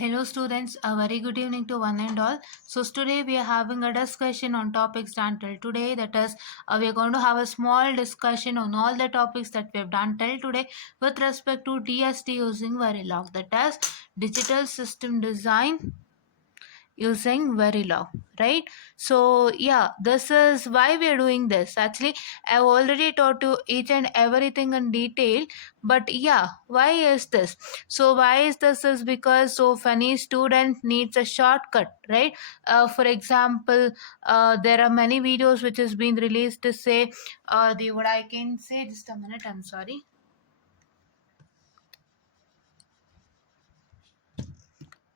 Hello students, a very good evening to one and all. So today we are having a discussion on topics done till today. That is, we are going to have a small discussion on all the topics that we have done till today with respect to DSD using Verilog. That is, Digital System Design using Verilog, right? So yeah, this is why we are doing this. Actually, I've already taught you each and everything in detail, but yeah, why is this? So why is this is because so if any student needs a shortcut, right? For example, there are many videos which has been released to say the what I can say, just a minute, I'm sorry.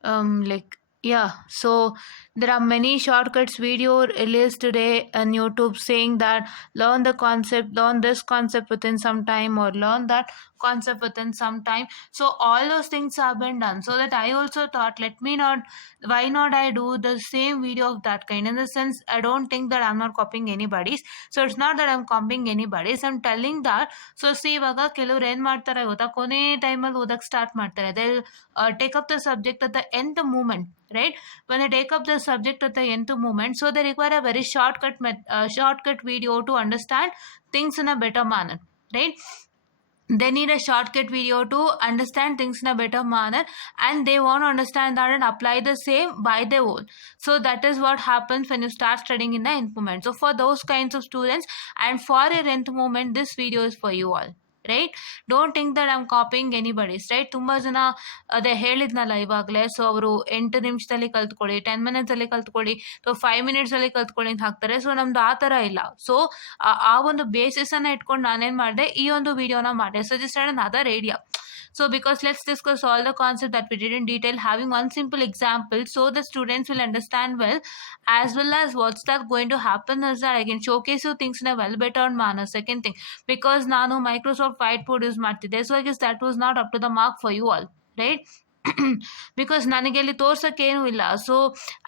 Like yeah, so there are many shortcuts video released today on YouTube saying that learn this concept within some time, or learn that concept within some time. So all those things have been done, so that I also thought, let me not, why not I do the same video of that kind. In the sense, I don't think that I'm not copying anybody's. So it's not that I'm copying anybody's, I'm telling that. So see, ಇವಾಗ ಕೆಲವ್ರು ಏನ್ ಮಾಡ್ತಾರೆ ಗೊತ್ತಾ, ಕೊನೆ ಟೈಮಲ್ಲಿ ಓದಕ್ಕೆ ಸ್ಟಾರ್ಟ್ ಮಾಡ್ತಾರೆ. They take up the subject at the nth moment, right? When they take up the subject at the nth moment, so they require a very shortcut video to understand things in a better manner, right? They need a shortcut video to understand things in a better manner, and they want to understand that and apply the same by their own. So that is what happens when you start studying in the nth moment. So for those kinds of students and for your nth moment, this video is for you all, right? Don't think that I'm copying anybody's, right? ತುಂಬಾ ಜನ ಅದೇ ಹೇಳಿದ್ನಲ್ಲ ಇವಾಗಲೇ, ಸೊ ಅವರು 8 ನಿಮಿಷದಲ್ಲಿ ಕಲ್ತ್ಕೊಳ್ಳಿ, 10 minutes ಅಲ್ಲಿ ಕಲ್ತ್ಕೊಳ್ಳಿ, ಸೊ 5 minutes ಅಲ್ಲಿ ಕಲ್ತ್ಕೊಳ್ಳಿ ಅಂತ ಹಾಕ್ತಾರೆ. ಸೊ ನಮ್ದು ಆ ಥರ ಇಲ್ಲ. ಸೊ ಆ ಒಂದು ಬೇಸಿಸ್ ಅನ್ನ ಇಟ್ಕೊಂಡು ನಾನೇನ್ ಮಾಡಿದೆ, ಈ ಒಂದು ವಿಡಿಯೋನ ಮಾಡಿದೆ. So just another idea. So because let's discuss all the concept that we did in detail, having one simple example so the students will understand well, as well as what's that going to happen is that I can showcase you things in a well better manner. Second thing, because ನಾನು Microsoft Whiteboard use ಮಾಡ್ತಿದ್ದೆ, so I guess that was not up to the mark for you all, right? Because ನನಗೆ ಅಲ್ಲಿ ತೋರ್ಸೋಕ್ಕೇನೂ ಇಲ್ಲ. So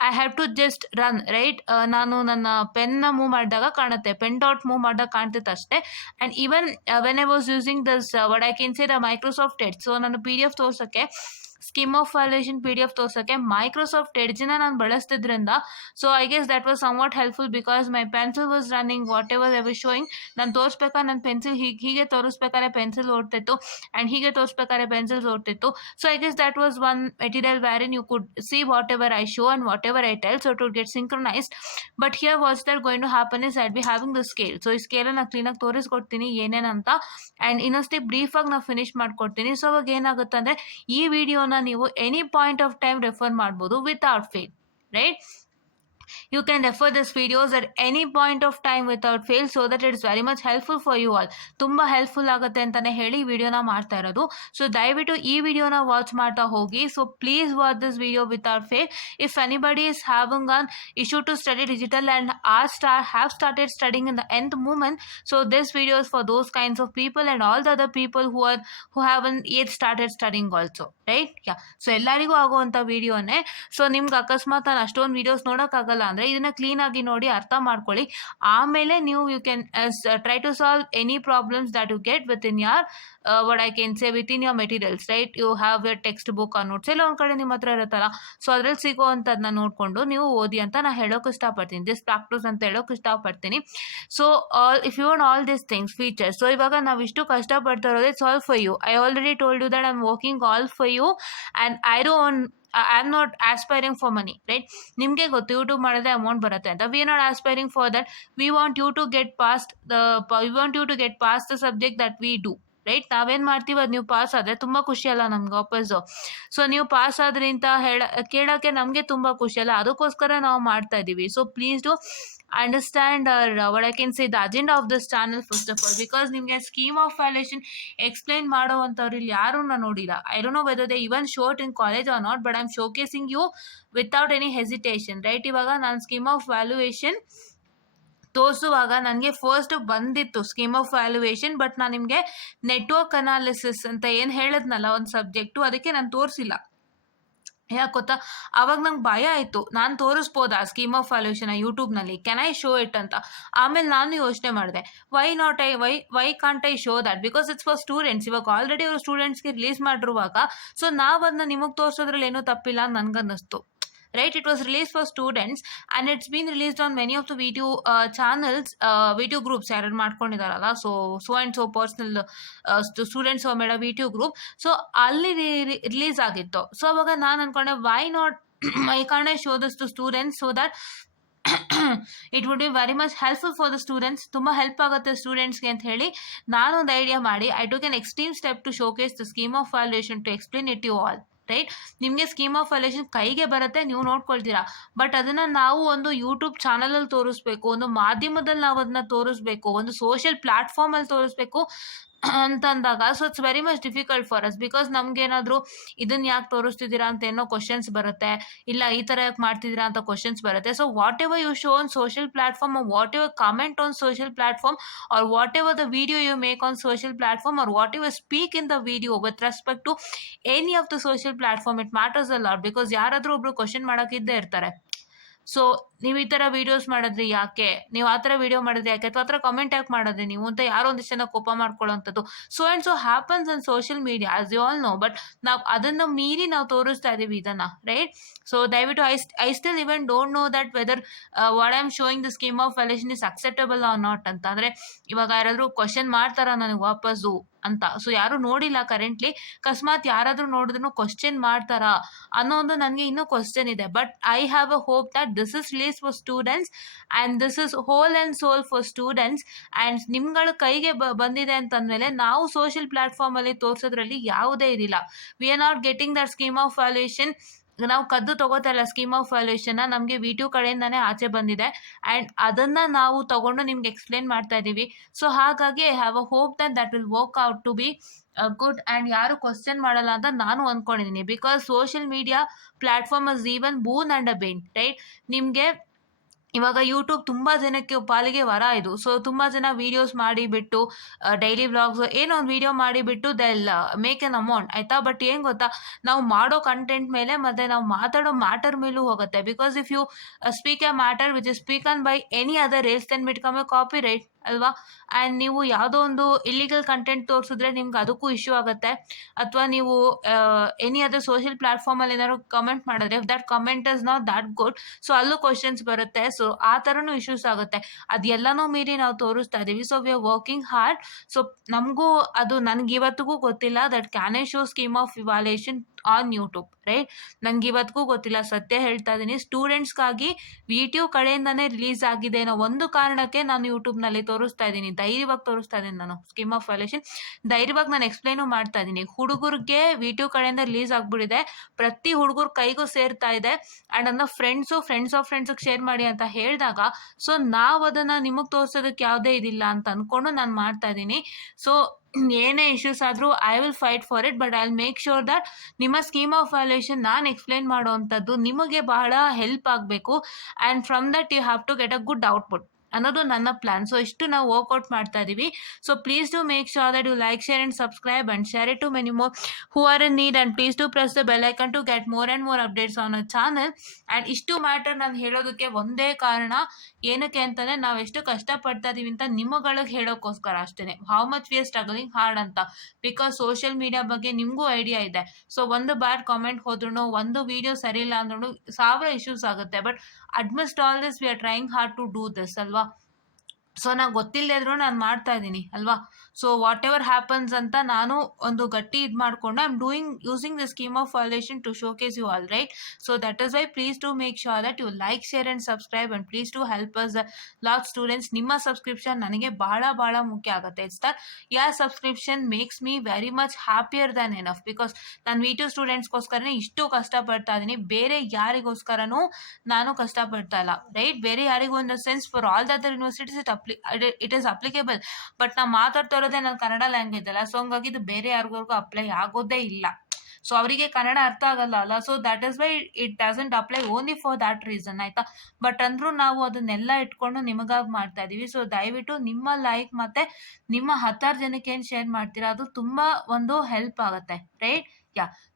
I have to just run, right? ನಾನು ನನ್ನ ಪೆನ್ನ ಮೂವ್ ಮಾಡಿದಾಗ ಕಾಣುತ್ತೆ, ಪೆನ್ ಡಾಟ್ ಮೂವ್ ಮಾಡಿದಾಗ ಕಾಣ್ತಿತ್ತು ಅಷ್ಟೇ. And even when I was using this what I can say the Microsoft Edge, so ನಾನು ಪಿ ಡಿ ಎಫ್ ತೋರ್ಸೋಕ್ಕೆ, scheme of valuation P D F ತೋರ್ಸೋಕ್ಕೆ ಮೈಕ್ರೋಸಾಫ್ಟ್ ಎಡ್ಜ್ನ ನಾನು ಬಳಸ್ತಿದ್ರಿಂದ, so I guess that was somewhat helpful because my pencil was running whatever I was showing. ನಾನು ತೋರಿಸ್ಬೇಕಾದ್ರೆ ನನ್ನ ಪೆನ್ಸಿಲ್ ಹೀಗೆ ತೋರಿಸ್ಬೇಕಾದ್ರೆ ಪೆನ್ಸಿಲ್ ಓಡ್ತಿತ್ತು, ಆ್ಯಂಡ್ ಹೀಗೆ ತೋರಿಸ್ಬೇಕಾದ್ರೆ ಪೆನ್ಸಿಲ್ಸ್ ಓಡ್ತಿತ್ತು. So I guess that was one material wherein you could see whatever I show and whatever I tell, so it would get synchronized. But here what's that going to happen is I'll be having the scale. So ಈ ಸ್ಕೇಲ್ ನಾನು ಕ್ಲೀನಾಗಿ ತೋರಿಸ್ಕೊಡ್ತೀನಿ ಏನೇನಂತ, ಆ್ಯಂಡ್ ಇನ್ನೊಂದ್ಸತಿ ಬ್ರೀಫಾಗಿ ನಾನು ಫಿನಿಶ್ ಮಾಡ್ಕೊಡ್ತೀನಿ. ಸೊ ಅವಾಗ ಏನಾಗುತ್ತೆ ಅಂದರೆ ಈ ವಿಡಿಯೋನ ನೀವು any point of time refer ಮಾಡ್ಬೋದು without fail, right? You can refer this videos at any point of time without fail, so that it is very much helpful for you all. ತುಂಬ ಹೆಲ್ಪ್ಫುಲ್ ಆಗುತ್ತೆ ಅಂತಲೇ ಹೇಳಿ ವಿಡಿಯೋನ ಮಾಡ್ತಾ ಇರೋದು. ಸೊ ದಯವಿಟ್ಟು ಈ ವಿಡಿಯೋನ ವಾಚ್ ಮಾಡ್ತಾ ಹೋಗಿ. So please watch this video without fail. If anybody is having an issue to study digital and have started studying in the nth moment, so this video is for those kinds of people and all the other people who haven't yet started studying also, right? Yeah, so ಎಲ್ಲರಿಗೂ ಆಗುವಂಥ ವಿಡಿಯೋನೇ. ಸೊ ನಿಮ್ಗೆ ಅಕಸ್ಮಾತ್ ನಾನು ಅಷ್ಟೊಂದು ವಿಡಿಯೋಸ್ ನೋಡೋಕ್ಕಾಗಲ್ಲ ಅಂದರೆ ಇದನ್ನ ಕ್ಲೀನ್ ಆಗಿ ನೋಡಿ, ಅರ್ಥ ಮಾಡ್ಕೊಳ್ಳಿ. ಆಮೇಲೆ ನೀವು you can try to solve any problems that you get with in your what I can say within your materials, right? You have your text book or notes ಎಲ್ಲ ಒಂದು ಕಡೆ ನಿಮ್ಮ ಹತ್ರ ಇರುತ್ತಲ್ಲ, ಸೊ ಅದ್ರಲ್ಲಿ ಸಿಗೋ ಅಂಥದ್ದನ್ನ ನೋಡಿಕೊಂಡು ನೀವು ಓದಿ ಅಂತ ನಾನು ಹೇಳೋಕೆ ಇಷ್ಟಪಡ್ತೀನಿ. ದಿಸ್ ಪ್ರಾಕ್ಟೀಸ್ ಅಂತ ಹೇಳೋಕೆ ಇಷ್ಟಪಡ್ತೀನಿ. So if you want all this things features, so ಇವಾಗ ನಾವು ಇಷ್ಟು ಕಷ್ಟಪಡ್ತಾ ಇರೋದು it's all for you. I already told you that I am working all for you, and I am not aspiring for money, right? ನಿಮಗೆ ಗೊತ್ತು YouTube ಮಾಡಿದ್ರೆ amount ಬರುತ್ತೆ ಅಂತ. We are not aspiring for that. We want you to get past the subject that we do, right? ನಾವೇನು ಮಾಡ್ತೀವಿ ಅದು ನೀವು ಪಾಸ್ ಆದರೆ ತುಂಬ ಖುಷಿ ಅಲ್ಲ ನಮ್ಗೆ ವಾಪಸ್ಸು. ಸೊ ನೀವು ಪಾಸ್ ಆದ್ರಿ ಅಂತ ಕೇಳೋಕ್ಕೆ ನಮಗೆ ತುಂಬ ಖುಷಿ ಅಲ್ಲ, ಅದಕ್ಕೋಸ್ಕರ ನಾವು ಮಾಡ್ತಾ ಇದ್ದೀವಿ. So please do understand what I can say the agenda of this channel first of all, because ನಿಮಗೆ ಸ್ಕೀಮ್ ಆಫ್ ವ್ಯಾಲ್ಯೂಯೇಷನ್ ಎಕ್ಸ್ಪ್ಲೈನ್ ಮಾಡೋವಂಥವ್ರು ಇಲ್ಲಿ ಯಾರೂ ನಾನು ನೋಡಿಲ್ಲ. I don't know whether they even show it in college or not, but I am showcasing you without any hesitation, right? ಇವಾಗ ನಾನು scheme of valuation ತೋರಿಸುವಾಗ ನನಗೆ ಫಸ್ಟ್ ಬಂದಿತ್ತು ಸ್ಕೀಮ್ ಆಫ್ ವ್ಯಾಲ್ಯೂಯೇಷನ್, ಬಟ್ ನಾನು ನಿಮಗೆ ನೆಟ್ವರ್ಕ್ ಅನಾಲಿಸಿಸ್ ಅಂತ ಏನು ಹೇಳಿದ್ನಲ್ಲ ಒಂದು ಸಬ್ಜೆಕ್ಟು, ಅದಕ್ಕೆ ನಾನು ತೋರಿಸಿಲ್ಲ. ಯಾಕೆ ಗೊತ್ತಾ? ಆವಾಗ ನಂಗೆ ಭಯ ಆಯಿತು. ನಾನು ತೋರಿಸ್ಬೋದಾ ಸ್ಕೀಮ್ ಆಫ್ ವ್ಯಾಲ್ಯೂಯೇಷನ್ ಯೂಟ್ಯೂಬ್‌ನಲ್ಲಿ? ಕ್ಯಾನ್ ಐ ಶೋ ಇಟ್ ಅಂತ. ಆಮೇಲೆ ನಾನು ಯೋಚನೆ ಮಾಡಿದೆ. Y not I why can't I show that? Because it's for students. ಇವಾಗ ಆಲ್ರೆಡಿ ಅವರು ಸ್ಟೂಡೆಂಟ್ಸ್‌ಗೆ ರಿಲೀಸ್ ಮಾಡಿರುವಾಗ, ಸೊ ನಾವು ಅದನ್ನ ನಿಮಗೆ ತೋರಿಸೋದ್ರಲ್ಲಿ ಏನೂ ತಪ್ಪಿಲ್ಲ ಅಂತ ನನಗನ್ನಿಸ್ತು. Right, it was released for students and it's been released on many of the video channels, video groups ಯಾರು ಮಾಡ್ಕೊಂಡಿದಾರಲ್ಲ, so and so personal students who made a video group, so ಅಲ್ಲಿ ರಿಲೀಸ್ ಆಗಿತ್ತು. ಸೊ ಅವಾಗ ನಾನು ಅನ್ಕೊಂಡೆ, why not I can't I show this to students so that it would be very much helpful for the students. ತುಂಬ help ಆಗುತ್ತೆ ಸ್ಟೂಡೆಂಟ್ಸ್ಗೆ ಅಂತ ಹೇಳಿ ನಾನೊಂದು ಐಡಿಯಾ ಮಾಡಿ I took an extreme step to showcase the scheme of valuation to explain it you all. Right, ನಿಮಗೆ scheme of valuation ಕೈಗೆ ಬರುತ್ತೆ, ನೀವು ನೋಡ್ಕೊಳ್ತೀರಾ. ಬಟ್ ಅದನ್ನು ನಾವು ಒಂದು ಯೂಟ್ಯೂಬ್ ಚಾನಲಲ್ಲಿ ತೋರಿಸ್ಬೇಕು, ಒಂದು ಮಾಧ್ಯಮದಲ್ಲಿ ನಾವು ಅದನ್ನ ತೋರಿಸ್ಬೇಕು, ಒಂದು ಸೋಷಿಯಲ್ ಪ್ಲಾಟ್ಫಾರ್ಮಲ್ಲಿ ತೋರಿಸ್ಬೇಕು ಅಂತಂದಾಗ, so it's very much difficult for us. Because ನಮ್ಗೇನಾದರೂ ಇದನ್ನ ಯಾಕೆ ತೋರಿಸ್ತಿದ್ದೀರಾ ಅಂತ ಏನೋ ಕ್ವಶನ್ಸ್ ಬರುತ್ತೆ, ಇಲ್ಲ ಈ ಥರ ಯಾಕೆ ಮಾಡ್ತಿದ್ದೀರಾ ಅಂತ ಕ್ವಶನ್ಸ್ ಬರುತ್ತೆ. So whatever you show on social platform, or whatever comment on social platform, or whatever the video you make on social platform, or whatever speak in the video with respect to any of the social platform, it matters a lot. Because ಯಾರಾದರೂ ಒಬ್ರು ಕ್ವಶನ್ ಮಾಡೋಕ್ಕಿದ್ದೇ ಇರ್ತಾರೆ. ಸೊ ನೀವು ಈ ಥರ ವೀಡಿಯೋಸ್ ಮಾಡಿದ್ರಿ ಯಾಕೆ, ನೀವು ಆ ಥರ ವೀಡಿಯೋ ಮಾಡಿದ್ರಿ ಯಾಕೆ, ಅಥವಾ ಆ ಥರ ಕಮೆಂಟ್ ಯಾಕೆ ಮಾಡಿದ್ರಿ ನೀವು ಅಂತ ಯಾರೋ ಒಂದಿಷ್ಟು ಜನ ಕೋಪ ಮಾಡ್ಕೊಳ್ಳೋಂಥದ್ದು. So and so happens on social media as you all know. But ನಾವು ಅದನ್ನು ಮೀರಿ ನಾವು ತೋರಿಸ್ತಾ ಇದ್ದೀವಿ ಇದನ್ನು, ರೈಟ್. ಸೊ ದಯವಿಟ್ಟು I still even don't know that whether what I am showing the scheme of valuation is acceptable or not ಅಂತ. ಅಂದರೆ ಇವಾಗ ಯಾರಾದರೂ ಕ್ವಶನ್ ಮಾಡ್ತಾರಾ ನನಗೆ ವಾಪಸ್ಸು ಅಂತ. ಸೊ ಯಾರು ನೋಡಿಲ್ಲ ಕರೆಂಟ್ಲಿ, ಅಕಸ್ಮಾತ್ ಯಾರಾದರೂ ನೋಡಿದ್ರು ಕ್ವಶನ್ ಮಾಡ್ತಾರಾ ಅನ್ನೋ ಒಂದು ನನಗೆ ಇನ್ನೂ ಕ್ವಶನ್ ಇದೆ. But I have a hope that this is release for students and this is whole and sole for students. And ನಿಮ್ಗಳ ಕೈಗೆ ಬಂದಿದೆ ಅಂತಂದಮೇಲೆ ನಾವು ಸೋಷಿಯಲ್ ಪ್ಲಾಟ್ಫಾರ್ಮಲ್ಲಿ ತೋರಿಸೋದ್ರಲ್ಲಿ ಯಾವುದೇ ಇದಿಲ್ಲ. We are not getting that scheme of valuation. ನಾವು ಕದ್ದು ತಗೋತಾ ಇಲ್ಲ ಸ್ಕೀಮ್ ಆಫ್ ವ್ಯಾಲ್ಯೂಯೇಷನ್ನ, ನಮಗೆ VTU ಕಡೆಯಿಂದನೇ ಆಚೆ ಬಂದಿದೆ ಆ್ಯಂಡ್ ಅದನ್ನು ನಾವು ತಗೊಂಡು ನಿಮ್ಗೆ ಎಕ್ಸ್ಪ್ಲೇನ್ ಮಾಡ್ತಾ ಇದ್ದೀವಿ. ಸೊ ಹಾಗಾಗಿ I have a hope that will work out to be good and ಯಾರು ಕ್ವಶನ್ ಮಾಡಲ್ಲ ಅಂತ ನಾನು ಅಂದ್ಕೊಂಡಿದ್ದೀನಿ. Because social media platform is even boon and a bane, right. ನಿಮಗೆ ಇವಾಗ ಯೂಟ್ಯೂಬ್ ತುಂಬ ಜನಕ್ಕೆ ಪಾಲಿಗೆ ವರ ಇದು. ಸೊ ತುಂಬ ಜನ ವೀಡಿಯೋಸ್ ಮಾಡಿಬಿಟ್ಟು ಡೈಲಿ ವ್ಲಾಗ್ಸ್ ಏನೋ ಒಂದು ವೀಡಿಯೋ ಮಾಡಿಬಿಟ್ಟು ದೆಲ್ ಮೇಕ್ ಎನ್ ಅಮೌಂಟ್, ಆಯಿತಾ. ಬಟ್ ಏನು ಗೊತ್ತಾ, ನಾವು ಮಾಡೋ ಕಂಟೆಂಟ್ ಮೇಲೆ ಮತ್ತು ನಾವು ಮಾತಾಡೋ ಮ್ಯಾಟರ್ ಮೇಲೂ ಹೋಗುತ್ತೆ. Because if you speak a matter which is spoken by any other race then become a copy right ಅಲ್ವಾ. ಆ್ಯಂಡ್ ನೀವು ಯಾವುದೋ ಒಂದು ಇಲ್ಲಿಗಲ್ ಕಂಟೆಂಟ್ ತೋರಿಸಿದ್ರೆ ನಿಮ್ಗೆ ಅದಕ್ಕೂ ಇಶ್ಯೂ ಆಗುತ್ತೆ. ಅಥವಾ ನೀವು ಎನಿ ಅದರ್ ಸೋಷಿಯಲ್ ಪ್ಲಾಟ್ಫಾರ್ಮಲ್ಲಿ ಏನಾದ್ರು ಕಮೆಂಟ್ ಮಾಡಿದ್ರೆ that comment is not that good, so ಅಲ್ಲೂ ಕ್ವಶನ್ಸ್ ಬರುತ್ತೆ. ಸೊ ಆ ಥರನೂ ಇಶ್ಯೂಸ್ ಆಗುತ್ತೆ. ಅದೆಲ್ಲನೂ ಮೀರಿ ನಾವು ತೋರಿಸ್ತಾ ಇದ್ದೀವಿ. So we are working hard. So ನಮಗೂ ಅದು ನನಗೆ ಇವತ್ತಿಗೂ ಗೊತ್ತಿಲ್ಲ that can I show scheme of evaluation on YouTube, right. ನನಗೆ ಇವತ್ತಿಗೂ ಗೊತ್ತಿಲ್ಲ, ಸತ್ಯ ಹೇಳ್ತಾ ಇದ್ದೀನಿ. ಸ್ಟೂಡೆಂಟ್ಸ್ಗಾಗಿ VTU ಕಡೆಯಿಂದನೇ ರಿಲೀಸ್ ಆಗಿದೆ ಅನ್ನೋ ಒಂದು ಕಾರಣಕ್ಕೆ ನಾನು ಯೂಟ್ಯೂಬ್ನಲ್ಲಿ ತೋರಿಸ್ತಾ ಇದ್ದೀನಿ, ಧೈರ್ಯವಾಗಿ ತೋರಿಸ್ತಾ ಇದ್ದೀನಿ. ನಾನು ಸ್ಕೀಮ್ ಆಫ್ ವ್ಯಾಲ್ಯೂಯೇಷನ್ ಧೈರ್ಯವಾಗಿ ನಾನು ಎಕ್ಸ್ಪ್ಲೇನು ಮಾಡ್ತಾ ಇದ್ದೀನಿ. ಹುಡುಗರಿಗೆ VTU ಕಡೆಯಿಂದ ರಿಲೀಸ್ ಆಗಿಬಿಟ್ಟಿದೆ, ಪ್ರತಿ ಹುಡುಗರ ಕೈಗೂ ಸೇರ್ತಾ ಇದೆ ಆ್ಯಂಡ್ ಅದನ್ನ ಫ್ರೆಂಡ್ಸಿಗೆ ಶೇರ್ ಮಾಡಿ ಅಂತ ಹೇಳಿದಾಗ, ಸೊ ನಾವು ಅದನ್ನು ನಿಮಗೆ ತೋರಿಸೋದಕ್ಕೆ ಯಾವುದೇ ಇದಿಲ್ಲ ಅಂತ ಅಂದ್ಕೊಂಡು ನಾನು ಮಾಡ್ತಾ ಇದ್ದೀನಿ. ಸೊ ಏನೇ ಇಶ್ಯೂಸ್ ಆದರೂ I will fight for it, but I will make sure that ನಿಮ್ಮ ಸ್ಕೀಮ್ ಆಫ್ ವ್ಯಾಲ್ಯೂಯೇಷನ್ ನಾನು ಎಕ್ಸ್ಪ್ಲೇನ್ ಮಾಡೋವಂಥದ್ದು ನಿಮಗೆ ಬಹಳ ಹೆಲ್ಪ್ ಆಗಬೇಕು and from that you have to get a good output ಅನ್ನೋದು ನನ್ನ ಪ್ಲಾನ್. ಸೊ ಇಷ್ಟು ನಾವು ವರ್ಕೌಟ್ ಮಾಡ್ತಾ ಇದ್ದೀವಿ. So please do make sure that you like, share and subscribe and share it to many more who are in need and please do press the bell icon to get more and more updates on a channel. And ಇಷ್ಟು matter ನಾನು ಹೇಳೋದಕ್ಕೆ ಒಂದೇ ಕಾರಣ, ಏನಕ್ಕೆ ಅಂತಂದರೆ ನಾವು ಎಷ್ಟು ಕಷ್ಟಪಡ್ತಾ ಇದ್ದೀವಿ ಅಂತ ನಿಮ್ಮಗಳಿಗೆ ಹೇಳೋಕ್ಕೋಸ್ಕರ ಅಷ್ಟೇ. How much we are struggling hard ಅಂತ. ಬಿಕಾಸ್ ಸೋಷಿಯಲ್ ಮೀಡಿಯಾ ಬಗ್ಗೆ ನಿಮಗೂ ಐಡಿಯಾ ಇದೆ. ಸೊ ಒಂದು ಬ್ಯಾಡ್ ಕಾಮೆಂಟ್ ಹೋದ್ರೂ, ಒಂದು ವಿಡಿಯೋ ಸರಿ ಇಲ್ಲ ಅಂದ್ರೂ 1000 ಇಶ್ಯೂಸ್ ಆಗುತ್ತೆ. But amidst all this we are trying hard to do this ಅಲ್ವಾ. ಸೊ ನಾನು ಗೊತ್ತಿಲ್ಲದೆ ಇದ್ರೂ ನಾನು ಮಾಡ್ತಾ ಇದ್ದೀನಿ ಅಲ್ವಾ. ಸೊ ವಾಟ್ ಎವರ್ ಹ್ಯಾಪನ್ಸ್ ಅಂತ ನಾನು ಒಂದು ಗಟ್ಟಿ ಇದು ಮಾಡಿಕೊಂಡು I am using the scheme of valuation to showcase you all, right. So that is why please to make sure that you like, share and subscribe and please to help us lot students. ನಿಮ್ಮ subscription ನನಗೆ ಭಾಳ ಮುಖ್ಯ ಆಗುತ್ತೆ. It's that your subscription makes me very much happier than enough. Because ನಾನು VTU ಸ್ಟೂಡೆಂಟ್ಸ್ಗೋಸ್ಕರನೇ ಇಷ್ಟು ಕಷ್ಟಪಡ್ತಾ ಇದ್ದೀನಿ, ಬೇರೆ ಯಾರಿಗೋಸ್ಕರನೂ ನಾನು ಕಷ್ಟಪಡ್ತಾ ಇಲ್ಲ, ರೈಟ್. ಬೇರೆ ಯಾರಿಗೂ in the sense for all the other universities it is applicable. But ನಾವು ಮಾತಾಡ್ತಾ ಇರೋದೇ ನನ್ನ ಕನ್ನಡ ಲ್ಯಾಂಗ್ವೇಜ್ ಅಲ್ಲ. ಸೊ ಹಂಗಾಗಿ ಇದು ಬೇರೆ ಯಾರಿಗೂ ಅಪ್ಲೈ ಆಗೋದೇ ಇಲ್ಲ. ಸೊ ಅವರಿಗೆ ಕನ್ನಡ ಅರ್ಥ ಆಗಲ್ಲ ಅಲ್ಲ. So that is why it doesn't apply only for that reason, ಆಯಿತಾ. ಬಟ್ ಅಂದರೂ ನಾವು ಅದನ್ನೆಲ್ಲ ಇಟ್ಕೊಂಡು ನಿಮಗಾಗಿ ಮಾಡ್ತಾ ಇದ್ದೀವಿ. ಸೊ ದಯವಿಟ್ಟು ನಿಮ್ಮ ಲೈಕ್ ಮತ್ತು ನಿಮ್ಮ 10 ಜನಕ್ಕೆ ಏನು ಶೇರ್ ಮಾಡ್ತೀರಾ ಅದು ತುಂಬ ಒಂದು ಹೆಲ್ಪ್ ಆಗುತ್ತೆ, ರೈಟ್.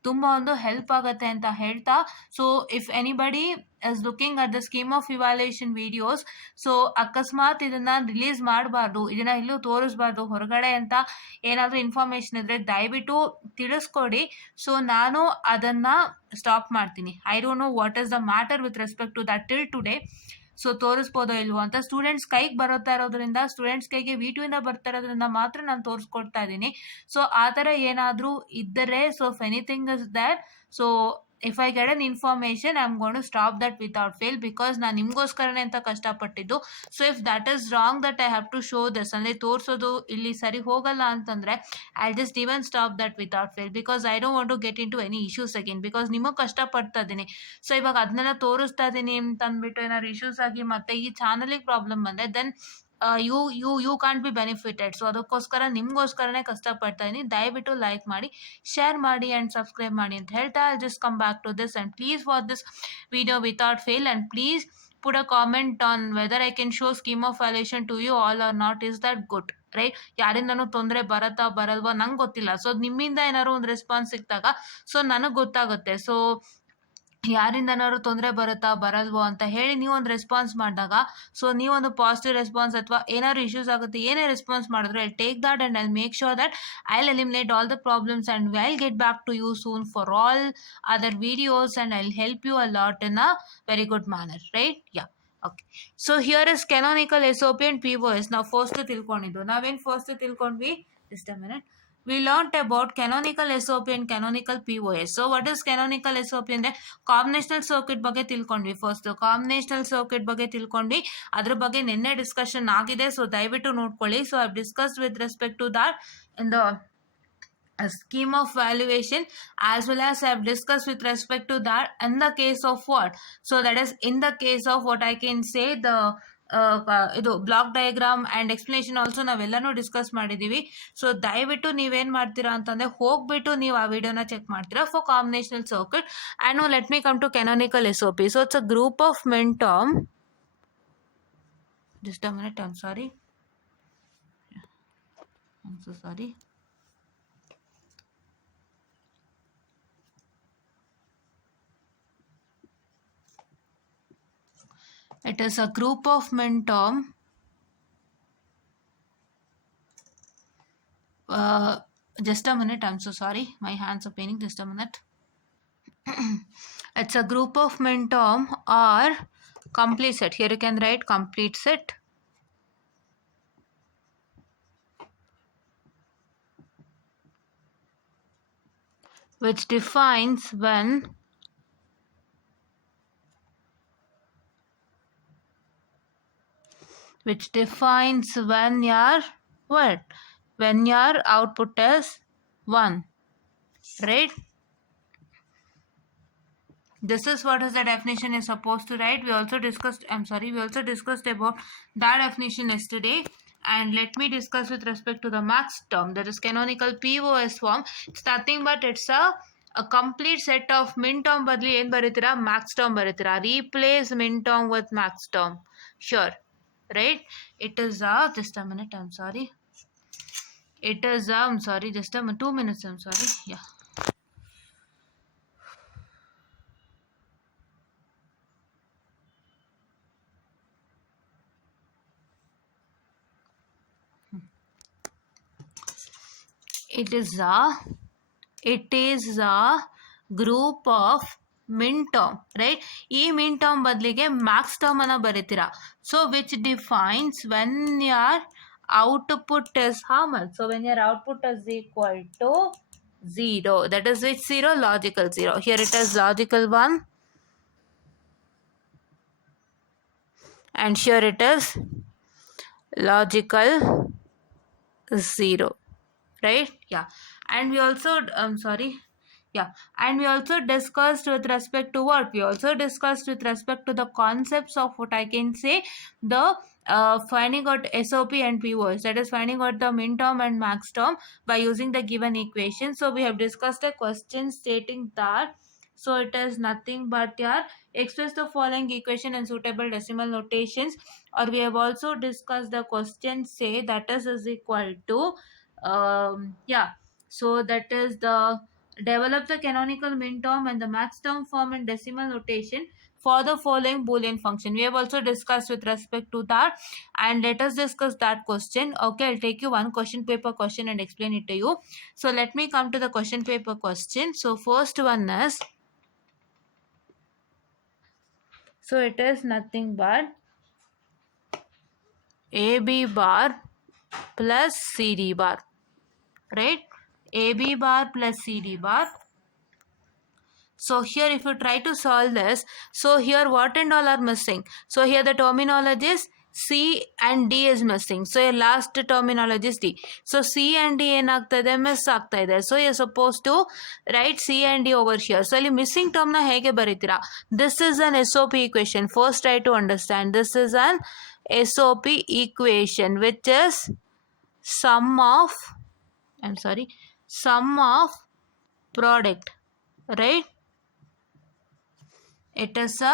ತುಂಬ ಒಂದು ಹೆಲ್ಪ್ ಆಗುತ್ತೆ ಅಂತ ಹೇಳ್ತಾ, so if anybody is looking at the scheme of evaluation videos, so ಅಕಸ್ಮಾತ್ ಇದನ್ನ ರಿಲೀಸ್ ಮಾಡಬಾರ್ದು, ಇದನ್ನ ಇಲ್ಲೂ ತೋರಿಸ್ಬಾರ್ದು ಹೊರಗಡೆ ಅಂತ ಏನಾದರೂ ಇನ್ಫಾರ್ಮೇಶನ್ ಇದ್ರೆ ದಯವಿಟ್ಟು ತಿಳಿಸ್ಕೊಡಿ. ಸೊ ನಾನು ಅದನ್ನ ಸ್ಟಾಪ್ ಮಾಡ್ತೀನಿ. I don't know what is the matter with respect to that till today. So ತೋರಿಸ್ಬೋದೋ ಇಲ್ವೋ ಅಂತ ಸ್ಟೂಡೆಂಟ್ಸ್ ಕೈಗೆ ಬರುತ್ತಾ ಇರೋದ್ರಿಂದ, ಸ್ಟೂಡೆಂಟ್ಸ್ ಕೈಗೆ V2 ಇಂದ ಬರ್ತಾ ಇರೋದ್ರಿಂದ ಮಾತ್ರ ನಾನು ತೋರಿಸ್ಕೊಡ್ತಾ ಇದ್ದೀನಿ. ಸೊ ಆ ಥರ ಏನಾದರೂ ಇದ್ದರೆ, so if anything is that, so if I get an information I am going to stop that without fail, because ನಾನು ನಿಮಗೋಸ್ಕರನೇ ಅಂತ ಕಷ್ಟಪಟ್ಟಿದ್ದು. So if that is wrong that I have to show this, ಅಂದರೆ ತೋರಿಸೋದು ಇಲ್ಲಿ ಸರಿ ಹೋಗಲ್ಲ ಅಂತಂದರೆ I just even stop that without fail, because I don't want to get into any issues again, because ನಿಮಗೆ ಕಷ್ಟಪಡ್ತಾ ಇದ್ದೀನಿ. ಸೊ ಇವಾಗ ಅದನ್ನೆಲ್ಲ ತೋರಿಸ್ತಾ ಇದ್ದೀನಿ ಅಂತ ಅಂದ್ಬಿಟ್ಟು ಏನಾದ್ರು ಇಶ್ಯೂಸ್ ಆಗಿ ಮತ್ತೆ ಈ ಚಾನಲಿಗೆ ಪ್ರಾಬ್ಲಮ್ ಬಂದರೆ then you can't be benefited. So ಅದಕ್ಕೋಸ್ಕರ ನಿಮಗೋಸ್ಕರನೇ ಕಷ್ಟಪಡ್ತಾ ಇದ್ದೀನಿ. ದಯವಿಟ್ಟು ಲೈಕ್ ಮಾಡಿ, ಶೇರ್ ಮಾಡಿ ಆ್ಯಂಡ್ ಸಬ್ಸ್ಕ್ರೈಬ್ ಮಾಡಿ ಅಂತ ಹೇಳ್ತಾ, I just come back to this and please watch this video without fail and please put a comment on whether I can show scheme of violation to you all or not. Is that good? Right? ಯಾರಿಂದನೂ ತೊಂದರೆ ಬರತ್ತಾ ಬರಲ್ವಾ ನಂಗೆ ಗೊತ್ತಿಲ್ಲ. ಸೊ ನಿಮ್ಮಿಂದ ಏನಾದ್ರು ಒಂದು ರೆಸ್ಪಾನ್ಸ್ ಸಿಕ್ಕಿದಾಗ ಸೊ ನನಗೆ ಗೊತ್ತಾಗುತ್ತೆ. ಸೊ ಯಾರಿಂದನಾದ್ರು ತೊಂದರೆ ಬರುತ್ತಾ ಬರಲ್ವೋ ಅಂತ ಹೇಳಿ ನೀವೊಂದು ರೆಸ್ಪಾನ್ಸ್ ಮಾಡಿದಾಗ, ಸೊ ನೀವೊಂದು ಪಾಸಿಟಿವ್ ರೆಸ್ಪಾನ್ಸ್ ಅಥವಾ ಏನಾದ್ರು ಇಶ್ಯೂಸ್ ಆಗುತ್ತೆ ಏನೇ ರೆಸ್ಪಾನ್ಸ್ ಮಾಡಿದ್ರು, I take that and I make sure that I eliminate all the problems and I get back to you soon for all other videos and I help you a lot in a very good manner. Right? Okay. So here is canonical SOP and POS. ನಾವು first ತಿಳ್ಕೊಂಡಿದ್ದು, ನಾವೇನು first ತಿಳ್ಕೊಂಡ್ವಿ? Just a minute. We learnt about canonical SOP and canonical POS. So what is canonical SOP ಅಂದರೆ combinational circuit ಬಗ್ಗೆ ತಿಳ್ಕೊಂಡ್ವಿ. First combinational circuit ಬಗ್ಗೆ ತಿಳ್ಕೊಂಡ್ವಿ, ಅದ್ರ ಬಗ್ಗೆ ನಿನ್ನೆ ಡಿಸ್ಕಷನ್ ಆಗಿದೆ. ಸೊ ದಯವಿಟ್ಟು ನೋಡ್ಕೊಳ್ಳಿ. So I discussed with respect to that in the scheme of valuation, as well as I have discussed with respect to that in the case of what? So that is in the case of what I can say the ಇದು block diagram and explanation also ನಾವೆಲ್ಲನೂ discuss ಮಾಡಿದ್ದೀವಿ. So ದಯವಿಟ್ಟು ನೀವೇನು ಮಾಡ್ತೀರಾ ಅಂತಂದರೆ ಹೋಗ್ಬಿಟ್ಟು ನೀವು ಆ ವಿಡಿಯೋನ ಚೆಕ್ ಮಾಡ್ತೀರಾ for combinational circuit. And now let me come to canonical SOP. So it's a group of minterm. Just a minute, I'm sorry. It is a group of min-term just a minute, I'm so sorry, my hands are paining, just a minute. It's a group of min-term or complete set. Here you can write complete set. Which defines when your what? When your output is 1, right? This is what is the definition is supposed to write. We also discussed about that definition yesterday. And let me discuss with respect to the max term, that is canonical POS form. It's nothing but it's a complete set of min term badli ಏನು ಬರೀತೀರಾ? max term ಬರೀತೀರಾ. Replace min term with max term. Sure. Right? It is just a minute, I'm sorry. It is I'm sorry, just 2 minutes, I'm sorry. Yeah. It is a group of min-term, right? ಈ min-term ಬದಲಿಗೆ max term ಅನ್ನು ಬರೀತೀರಾ. So which defines when your output is how much? So when your output is equal to 0, that is which 0? Logical 0. Here it is logical 1 and here it is logical 0, right? Yeah. And we also and we also discussed with respect to what? We also discussed with respect to the concepts of what I can say the finding out SOP and POS, that is finding out the min term and max term by using the given equation. So we have discussed a question stating that, so it is nothing but express the following equation in suitable decimal notations. Or we have also discussed the question say that is equal to so that is the Develop the canonical min term and the max term form in decimal notation for the following Boolean function. We have also discussed with respect to that, and let us discuss that question. Okay, I'll take you one question paper question and explain it to you. So let me come to the question paper question. So first one is, so it is nothing but AB bar plus CD bar, right? AB bar plus CD bar. So here if you try to solve this, so here what and all are missing? So here the terminology is C and D is missing. So your last terminology is D. So C and D ಏನಾಗ್ತದೆ miss ಆಗ್ತಾ ಇದೆ. So you're supposed to write C and D over here. So ಇಲ್ಲಿ missing term ನ ಹೇಗೆ ಬರೀತೀರಾ? This is an SOP equation. First try to understand. This is an SOP equation which is sum of product, right? It is a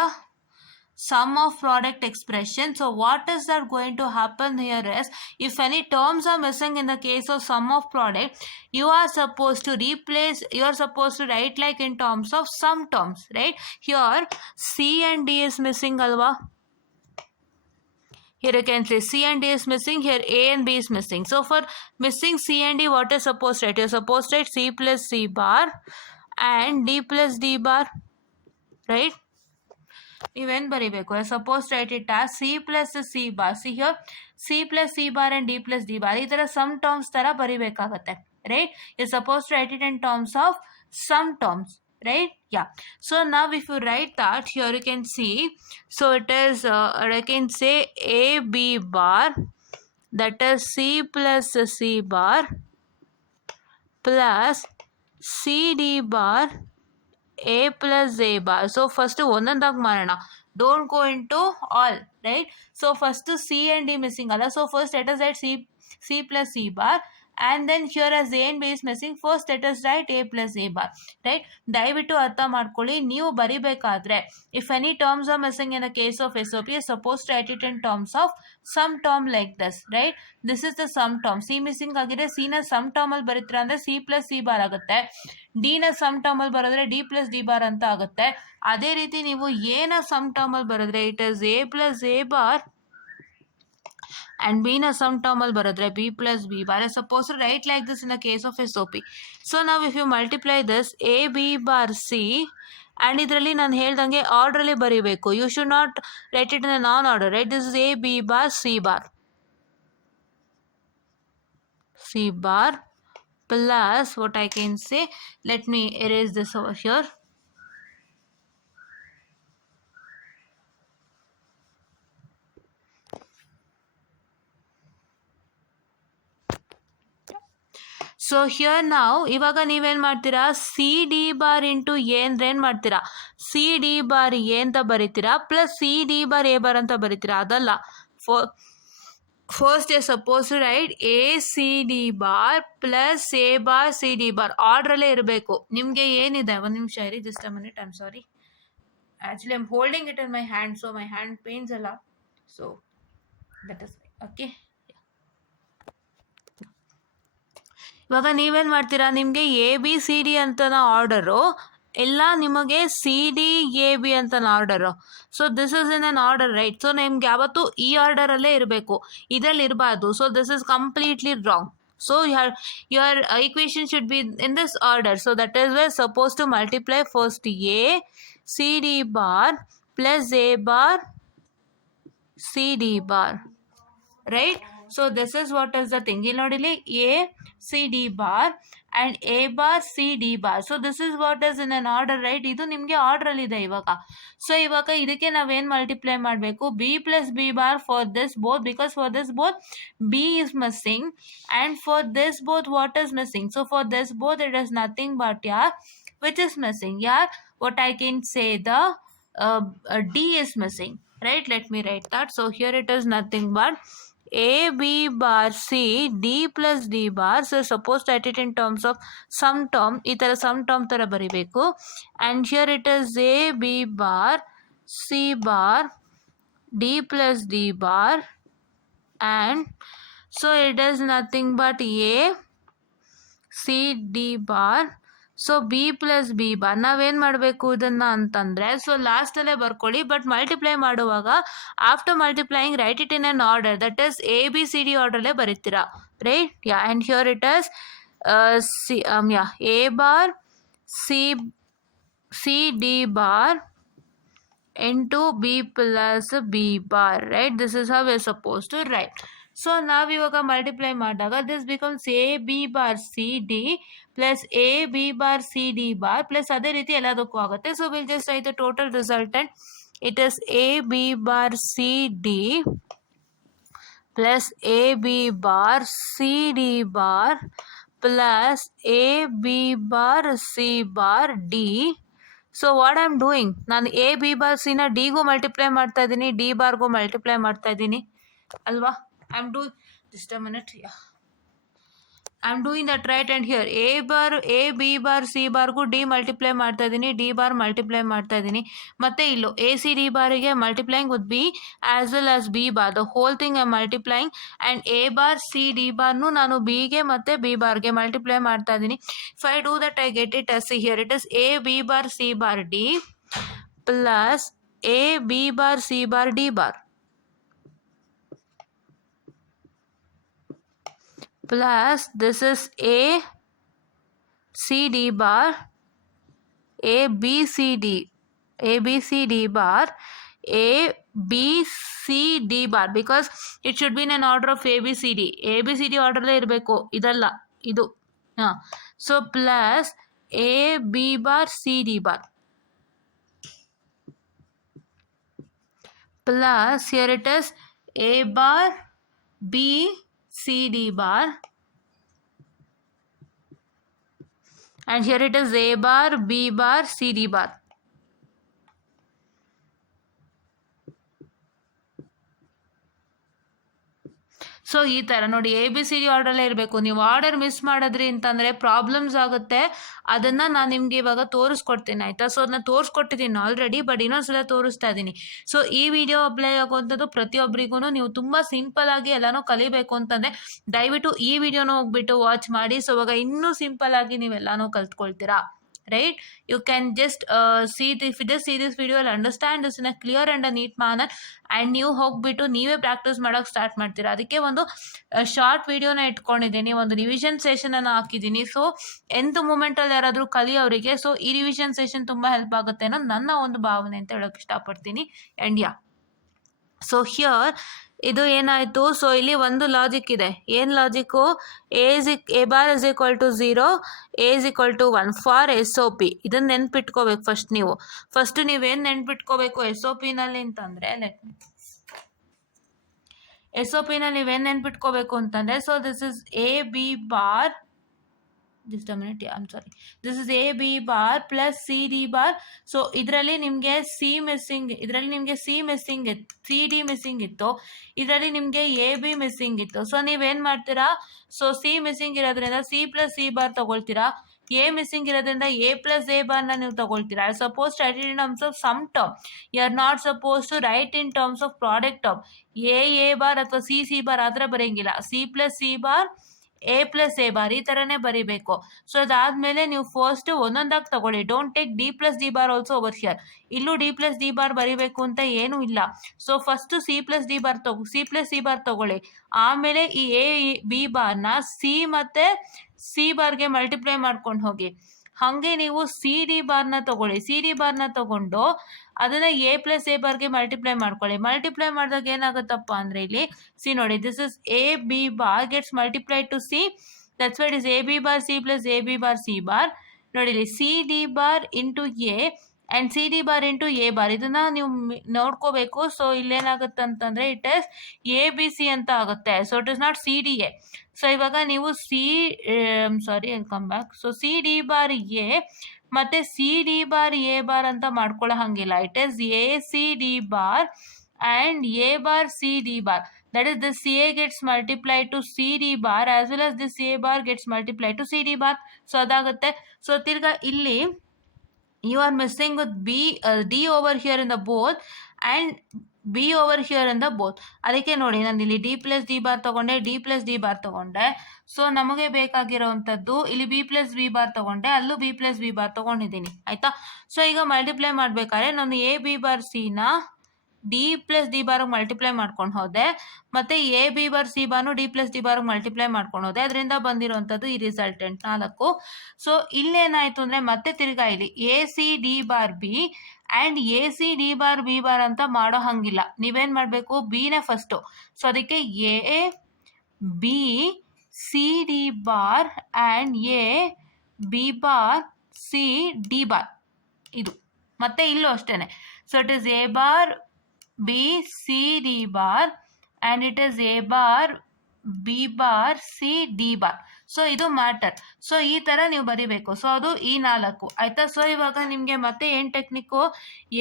sum of product expression. So what is that going to happen here is, if any terms are missing in the case of sum of product, you are supposed to write like in terms of sum terms, right? Here C and D is missing, alva. Here you can say C and D is missing, here A and B is missing. So for missing C and D, what is supposed to write? You are supposed to write C plus C bar and D plus D bar, right? ನೀವೇನು ಬರೀಬೇಕು? Suppose write it as C plus C bar. See here C plus C bar and D plus D bar, ಈ ಥರ sum terms ಥರ ಬರೀಬೇಕಾಗತ್ತೆ, right? You suppose write it in terms of sum terms, right? Yeah. So now if you write that, here you can see, so it is I can say A B bar, that is C plus C bar plus C D bar A plus A bar. So first ಒಂದೊಂದಾಗಿ ಮಾಡೋಣ, don't go into all, right? So first C and D missing ಅಲ್ಲ, so first let us write C plus C bar, and then here as A and B is missing, first let us write A plus A bar, right? ದಯವಿಟ್ಟು ಅರ್ಥ ಮಾಡ್ಕೊಳ್ಳಿ. ನೀವು ಬರಿಬೇಕಾದ್ರೆ if any terms are missing in the case of SOP, you are supposed to write it in terms of some term like this, right? This is the sum term. C missing ಆಗಿದೆ, C ನ sum term ಅಲ್ಲಿ ಬರೀತೀರಾ ಅಂದರೆ C plus C bar ಆಗುತ್ತೆ. D ನ sum term ಅಲ್ಲಿ ಬರೆದ್ರೆ D plus D bar ಅಂತ ಆಗುತ್ತೆ. ಅದೇ ರೀತಿ ನೀವು A ನ sum term ಅಲ್ಲಿ ಬರೆದ್ರೆ it is A plus A bar, and B na sum term al baradre B plus B bar. I suppose to write like this in the case of SOP. So now if you multiply this A B bar C, and idralli nan heldange order alli baribeku. You should not write it in a non order, right? This is A B bar C bar plus what I can say, let me erase this over here. So here ನಾವು ಇವಾಗ ನೀವೇನು ಮಾಡ್ತೀರಾ, C D bar into A ಅಂದ್ರೆ ಏನು ಮಾಡ್ತೀರಾ, C D bar A ಅಂತ ಬರೀತೀರಾ plus C D bar A bar ಅಂತ ಬರೀತೀರಾ. ಅದಲ್ಲ, first you suppose to write A C D bar plus A bar C D bar, ಆರ್ಡ್ರಲ್ಲೇ ಇರಬೇಕು. ನಿಮಗೆ ಏನಿದೆ, ಒಂದು ನಿಮಿಷ ಇರಿ, just a minute, I am sorry, actually I am holding it in my hand, so my hand pains ಅಲ್ಲ, so that is okay. ಇವಾಗ ನೀವೇನು ಮಾಡ್ತೀರಾ, ನಿಮಗೆ ಎ ಬಿ ಸಿ ಡಿ ಅಂತನ ಆರ್ಡರು ಇಲ್ಲ ನಿಮಗೆ ಸಿ ಡಿ ಎ ಬಿ ಅಂತನ order. So this is in an order, right? So ನಿಮ್ಗೆ ಯಾವತ್ತೂ ಈ ಆರ್ಡರಲ್ಲೇ ಇರಬೇಕು, ಇದರಲ್ಲಿ ಇರಬಾರ್ದು. So this is completely wrong. So your equation should be in this order. So that is why supposed to multiply first A C D bar plus A bar C D bar, right? So this is what is the thing. ಇಲ್ಲಿ ನೋಡಿಲಿ A C D bar and A bar C D bar. So this is what is in an order, right? ಇದು ನಿಮಗೆ ಆರ್ಡ್ರಲ್ಲಿ ಇದೆ ಇವಾಗ. ಸೊ ಇವಾಗ ಇದಕ್ಕೆ ನಾವೇನು ಮಲ್ಟಿಪ್ಲೈ ಮಾಡಬೇಕು, B plus B bar for this both, because for this both B is missing, and for this both what is missing? So for this both it is nothing but which is missing? What I can say, the D is missing, right? Let me write that. So here it is nothing but A B bar C D plus D bar. So suppose to write it in terms of sum term, ಈ ಥರ sum term ಥರ ಬರಿಬೇಕು. And here it is A B bar C bar D plus D bar, and so it is nothing but A C D bar so B plus B bar ನಾವೇನು ಮಾಡಬೇಕು ಇದನ್ನು ಅಂತಂದರೆ, so ಲಾಸ್ಟಲ್ಲೇ ಬರ್ಕೊಳ್ಳಿ, but multiply ಮಾಡುವಾಗ after multiplying write it in an order, that is A B C D ಆರ್ಡರಲ್ಲೇ ಬರೀತೀರಾ, right? Yeah, and here it is A bar C D bar into b plus b bar, right? This is how we're supposed to write. So ನಾವಿವಾಗ ಮಲ್ಟಿಪ್ಲೈ ಮಾಡಿದಾಗ this becomes a b bar c d plus a b bar c d bar plus ಅದೇ ರೀತಿ ಎಲ್ಲದಕ್ಕೂ ಆಗುತ್ತೆ. So we'll just write the total resultant. It is a b bar c d plus a b bar c d bar plus a b bar c bar d. So what I am doing, ನಾನು A B bar ಸಿನ ಡಿಗೂ ಮಲ್ಟಿಪ್ಲೈ ಮಾಡ್ತಾ ಇದ್ದೀನಿ, ಡಿ ಬಾರ್ಗೂ ಮಲ್ಟಿಪ್ಲೈ ಮಾಡ್ತಾ ಇದ್ದೀನಿ ಅಲ್ವಾ? I am doing just a minute, I am doing that right. And here A B bar C ಬಾರ್ಗೂ ಡಿ ಮಲ್ಟಿಪ್ಲೈ ಮಾಡ್ತಾ ಇದ್ದೀನಿ, ಡಿ ಬಾರ್ ಮಲ್ಟಿಪ್ಲೈ ಮಾಡ್ತಾ ಇದ್ದೀನಿ, ಮತ್ತು ಇಲ್ಲೂ ಎ ಸಿ ಡಿ ಬಾರಿಗೆ multiplying with B as well as B bar, the whole thing I multiplying. And A bar C D ಬಾರ್ನು ನಾನು ಬಿಗೆ ಮತ್ತು ಬಿ ಬಾರ್ಗೆ ಮಲ್ಟಿಪ್ಲೈ ಮಾಡ್ತಾ ಇದ್ದೀನಿ. If I do that I get it as here it is A B bar C bar D plus A B bar C bar D bar plus this is a c d bar a b c d bar a b c d bar, because it should be in an order of a b c d ಆರ್ಡರ್ಲೇ ಇರಬೇಕು, ಇದಲ್ಲ ಇದು. So plus a b bar c d bar plus here it is a bar b c d bar and here it is a bar b bar c d bar. So ಈ ಥರ ನೋಡಿ, A B C D ಆರ್ಡರಲ್ಲೇ ಇರಬೇಕು. ನೀವು order miss ಮಾಡಿದ್ರಿ ಅಂತಂದರೆ ಪ್ರಾಬ್ಲಮ್ಸ್ ಆಗುತ್ತೆ. ಅದನ್ನು ನಾನು ನಿಮಗೆ ಇವಾಗ ತೋರಿಸ್ಕೊಡ್ತೀನಿ, ಆಯಿತಾ? ಸೊ ಅದನ್ನ ತೋರಿಸ್ಕೊಟ್ಟಿದ್ದೀನಿ ಆಲ್ರೆಡಿ, ಬಟ್ ಇನ್ನೊಂದ್ಸಲ ತೋರಿಸ್ತಾ ಇದ್ದೀನಿ. ಸೊ ಈ ವಿಡಿಯೋ ಅಪ್ಲೈ ಆಗುವಂಥದ್ದು ಪ್ರತಿಯೊಬ್ಬರಿಗೂ ನೀವು ತುಂಬ ಸಿಂಪಲ್ಲಾಗಿ ಎಲ್ಲನೂ ಕಲಿಬೇಕು ಅಂತಂದರೆ ದಯವಿಟ್ಟು ಈ ವಿಡಿಯೋನ ಹೋಗ್ಬಿಟ್ಟು ವಾಚ್ ಮಾಡಿ. ಸೊ ಇವಾಗ ಇನ್ನೂ ಸಿಂಪಲ್ಲಾಗಿ ನೀವೆಲ್ಲನೂ ಕಲ್ತ್ಕೊಳ್ತೀರಾ, right? You can just if you just see this video, you'll understand this in a clear and a neat manner, and ನೀವು ಹೋಗ್ಬಿಟ್ಟು ನೀವೇ ಪ್ರಾಕ್ಟೀಸ್ ಮಾಡೋಕ್ಕೆ ಸ್ಟಾರ್ಟ್ ಮಾಡ್ತೀರಾ. ಅದಕ್ಕೆ ಒಂದು ಶಾರ್ಟ್ ವಿಡಿಯೋನ ಇಟ್ಕೊಂಡಿದ್ದೀನಿ, ಒಂದು ರಿವಿಷನ್ ಸೆಷನನ್ನು ಹಾಕಿದ್ದೀನಿ. ಸೊ ಎಂಥ ಮೂಮೆಂಟಲ್ಲಿ ಯಾರಾದರೂ ಕಲಿಯೋರಿಗೆ ಸೊ ಈ ರಿವಿಷನ್ ಸೆಷನ್ ತುಂಬ ಹೆಲ್ಪ್ ಆಗುತ್ತೆ ಅನ್ನೋ ನನ್ನ ಒಂದು ಭಾವನೆ ಅಂತ ಹೇಳೋಕ್ಕೆ ಇಷ್ಟಪಡ್ತೀನಿ. ಆ್ಯಂಡ್ ಯಾ, ಸೊ ಹಿಯರ್ ಇದು ಏನಾಯಿತು, ಸೊ ಇಲ್ಲಿ ಒಂದು ಲಾಜಿಕ್ ಇದೆ. ಏನು logic? A bar is equal to 0, A is equal to 1 for S O P. ಇದನ್ನು ನೆನ್ಪಿಟ್ಕೋಬೇಕು ಫಸ್ಟ್ ನೀವೇನು ನೆನ್ಪಿಟ್ಕೋಬೇಕು ಎಸ್ ಒ ಪಿನಲ್ಲಿ ಅಂತಂದರೆ, ಎಸ್ ಒ ಪಿನಲ್ಲಿ ನೀವೇನು ನೆನ್ಪಿಟ್ಕೋಬೇಕು ಅಂತಂದರೆ, so this is A B bar, just a minute, I'm sorry, this is a b bar plus c d bar. So ಇದರಲ್ಲಿ ನಿಮಗೆ ಸಿ ಮಿಸ್ಸಿಂಗ್, ಇದರಲ್ಲಿ ನಿಮಗೆ ಸಿ ಮಿಸ್ಸಿಂಗ್ ಇತ್ತು, ಸಿ ಡಿ ಮಿಸ್ಸಿಂಗ್ ಇತ್ತು, ಇದರಲ್ಲಿ ನಿಮಗೆ ಎ ಬಿ ಮಿಸ್ಸಿಂಗ್ ಇತ್ತು. So ನೀವೇನು ಮಾಡ್ತೀರಾ, ಸೊ ಸಿ ಮಿಸ್ಸಿಂಗ್ ಇರೋದ್ರಿಂದ ಸಿ ಪ್ಲಸ್ ಸಿ ಬಾರ್ ತೊಗೊಳ್ತೀರಾ, ಎ ಮಿಸ್ಸಿಂಗ್ ಇರೋದ್ರಿಂದ ಎ ಪ್ಲಸ್ ಎ ಬಾರ್ನ ನೀವು ತೊಗೊಳ್ತೀರಾ. I suppose to write in terms of sum term, you are not suppose to write in terms of product term. A bar ಅಥವಾ C bar ಆ ಥರ ಬರೆಯಂಗಿಲ್ಲ, C plus C bar A plus A bar ಈ ಥರನೇ ಬರೀಬೇಕು. So ಅದಾದಮೇಲೆ ನೀವು first ಒಂದೊಂದಾಗಿ ತಗೊಳ್ಳಿ. Don't take D plus D bar also over here. ಇಲ್ಲೂ ಡಿ ಪ್ಲಸ್ ಡಿ ಬಾರ್ ಬರೀಬೇಕು ಅಂತ ಏನೂ ಇಲ್ಲ. So first C plus C bar ತಗೊಳ್ಳಿ. ಆಮೇಲೆ ಈ ಎ ಬಿ ಬಾರ್ನ ಸಿ ಮತ್ತು ಸಿ ಬಾರ್ಗೆ ಮಲ್ಟಿಪ್ಲೈ ಮಾಡ್ಕೊಂಡು ಹೋಗಿ. ಹಾಗೆ ನೀವು ಸಿ ಡಿ ಬಾರ್ನ ತಗೊಳ್ಳಿ. ಸಿ ಡಿ ಬಾರ್ನ ತಗೊಂಡು ಅದನ್ನು ಎ ಪ್ಲಸ್ ಎ ಬಾರ್ಗೆ ಮಲ್ಟಿಪ್ಲೈ ಮಾಡ್ಕೊಳ್ಳಿ. ಮಲ್ಟಿಪ್ಲೈ ಮಾಡಿದಾಗ ಏನಾಗುತ್ತಪ್ಪ ಅಂದರೆ ಇಲ್ಲಿ ಸಿ ನೋಡಿ, this is A B bar gets multiply to C, that's why it is A B bar C plus A B bar C bar. ನೋಡಿ ಇಲ್ಲಿ C D bar into A and C D bar into A bar, ಇದನ್ನು ನೀವು ನೋಡ್ಕೋಬೇಕು. So ಇಲ್ಲೇನಾಗುತ್ತೆ ಅಂತಂದರೆ it is A B C ಅಂತ ಆಗುತ್ತೆ. So it is not C D A. So ಇವಾಗ ನೀವು come back. So C D bar A ಮತ್ತು C D bar A bar ಅಂತ ಮಾಡ್ಕೊಳ್ಳೋ ಹಾಗಿಲ್ಲ. It is A C D bar and A bar C D bar. That is this A gets multiply to C D bar as well as this A bar gets multiply to C D bar. So ಅದಾಗುತ್ತೆ. So ತಿರ್ಗಾ ಇಲ್ಲಿ you are missing with D over here in the both, and B over here ಇಂದ ಬೋತ್. ಅದಕ್ಕೆ ನೋಡಿ ನಾನು ಇಲ್ಲಿ D plus D bar ತಗೊಂಡೆ, D plus D bar ತಗೊಂಡೆ. ಸೊ ನಮಗೆ ಬೇಕಾಗಿರೋವಂಥದ್ದು ಇಲ್ಲಿ ಬಿ ಪ್ಲಸ್ ಬಿ ಬಾರ್ ತಗೊಂಡೆ, ಅಲ್ಲೂ ಬಿ ಪ್ಲಸ್ ಬಿ ಬಾರ್ ತಗೊಂಡಿದ್ದೀನಿ ಆಯ್ತಾ. ಸೊ ಈಗ ಮಲ್ಟಿಪ್ಲೈ ಮಾಡ್ಬೇಕಾದ್ರೆ ನಾನು ಎ ಬಿ ಬಾರ್ ಸಿ ನ D plus D bar multiply ಮಾಡ್ಕೊಂಡು ಹೋದೆ, ಮತ್ತೆ A B bar C born D plus D bar multiply ಮಾಡ್ಕೊಂಡು ಹೋದೆ. ಅದರಿಂದ ಬಂದಿರುವಂಥದ್ದು ಈ ರಿಸಲ್ಟೆಂಟ್ 4. ಸೊ ಇಲ್ಲೇನಾಯ್ತು ಅಂದ್ರೆ ಮತ್ತೆ ತಿರ್ಗಾ ಇಲ್ಲಿ A C D bar B and A C D bar B bar ಅಂತ ಮಾಡೋ ಹಂಗಿಲ್ಲ. ನೀವೇನು ಮಾಡಬೇಕು, ಬಿನೇ ಫಸ್ಟು. ಸೊ ಅದಕ್ಕೆ A B C D bar and A B bar C D bar ಇದು. ಮತ್ತೆ ಇಲ್ಲೂ ಅಷ್ಟೇ. So it is A bar B C D bar and it is A bar B bar C D bar. So ಇದು matter. So ಈ ಥರ ನೀವು ಬರಿಬೇಕು. ಸೊ ಅದು ಈ 4 ಆಯಿತಾ. ಸೊ ಇವಾಗ ನಿಮಗೆ ಮತ್ತೆ ಏನು technique,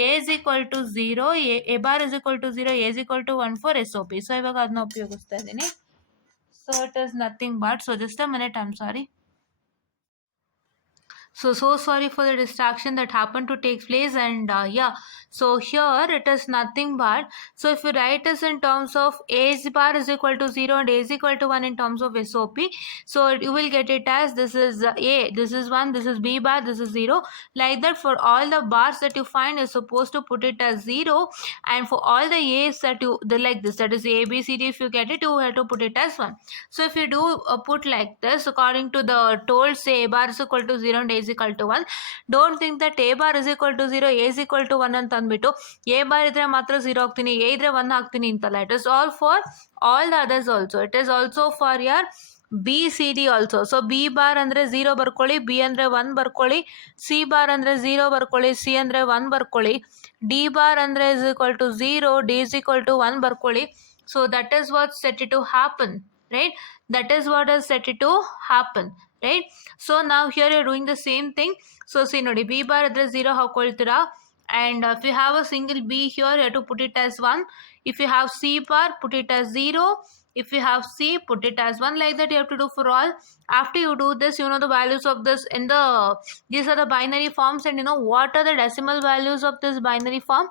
A is equal to 0, A bar is equal to 0, A is equal to 1 for SOP. So ಇವಾಗ ಅದನ್ನ ಉಪಯೋಗಿಸ್ತಾ ಇದ್ದೀನಿ. So it is nothing but, so just a minute, I am sorry. So sorry for the distraction that happened to take place, and yeah, so here it is nothing but, so if you write this in terms of a bar is equal to 0 and a is equal to 1 in terms of SOP, so you will get it as this is a, this is 1, this is b bar, this is 0. Like that, for all the bars that you find, you're supposed to put it as 0, and for all the a's that you like this, that is a b c d, if you get it, you have to put it as 1. So if you do put like this according to the told, say a bar is equal to 0 and a is equal to 1, don't think that a bar is equal to 0, a is equal to 1 ಅಂತ ಅಂದ್ಬಿಟ್ಟು a bar ಇದ್ರೆ ಮಾತ್ರ 0 ಹಾಕ್ತೀನಿ, a ಇದ್ರೆ 1 ಹಾಕ್ತೀನಿ ಅಂತಲ್ಲ. It is all for all the others also. It is also for your B C D also. So B bar ಅಂದರೆ 0 ಬರ್ಕೊಳ್ಳಿ, ಬಿ ಅಂದರೆ 1 ಬರ್ಕೊಳ್ಳಿ, ಸಿ ಬಾರ್ ಅಂದರೆ 0 ಬರ್ಕೊಳ್ಳಿ, ಸಿ ಅಂದರೆ 1 ಬರ್ಕೊಳ್ಳಿ, ಡಿ ಬಾರ್ ಅಂದರೆ is equal to 0, D is equal to 1 ಬರ್ಕೊಳ್ಳಿ. So that is what set it to happen, right? That is what is set it to happen, right? So now here you're doing the same thing. So see nodi, b bar idre 0 hakoltira, and if you have a single b here, you have to put it as 1. If you have c bar, put it as 0. If you have c, put it as 1. Like that you have to do for all. After you do this, you know the values of this in the, these are the binary forms, and you know what are the decimal values of this binary form.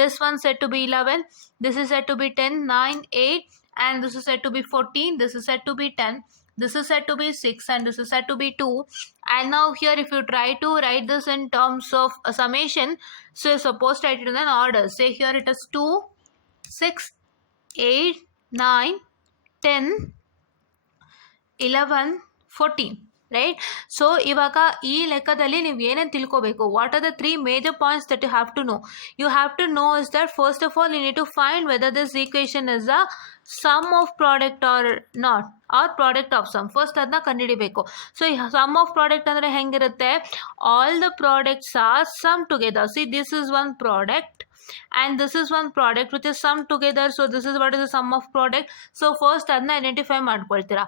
This one said to be 11, this is said to be 10, 9, 8, and this is said to be 14, this is said to be 10, this is said to be 6, and this is said to be 2. And now here if you try to write this in terms of a summation, so you're supposed to write it in an order. Say here it is 2, 6, 8, 9, 10, 11, 14, right. So ಇವಾಗ ಈ ಲೆಕ್ಕದಲ್ಲಿ ನೀವು ಏನೇನು ತಿಳ್ಕೋಬೇಕು, what are the 3 major points that you have to know. You have to know is that first of all you need to find whether this equation is a sum of product or not, or product of sum. First ಅದನ್ನ ಕಂಡುಹಿಡಿಬೇಕು. So ಈ sum of product ಅಂದರೆ ಹೆಂಗಿರುತ್ತೆ, all the products are sum together. See this is one product and this is one product which is summed together, so this is what is the sum of product. So first adna identify ಮಾಡ್ಕೊಳ್ತೀರಾ.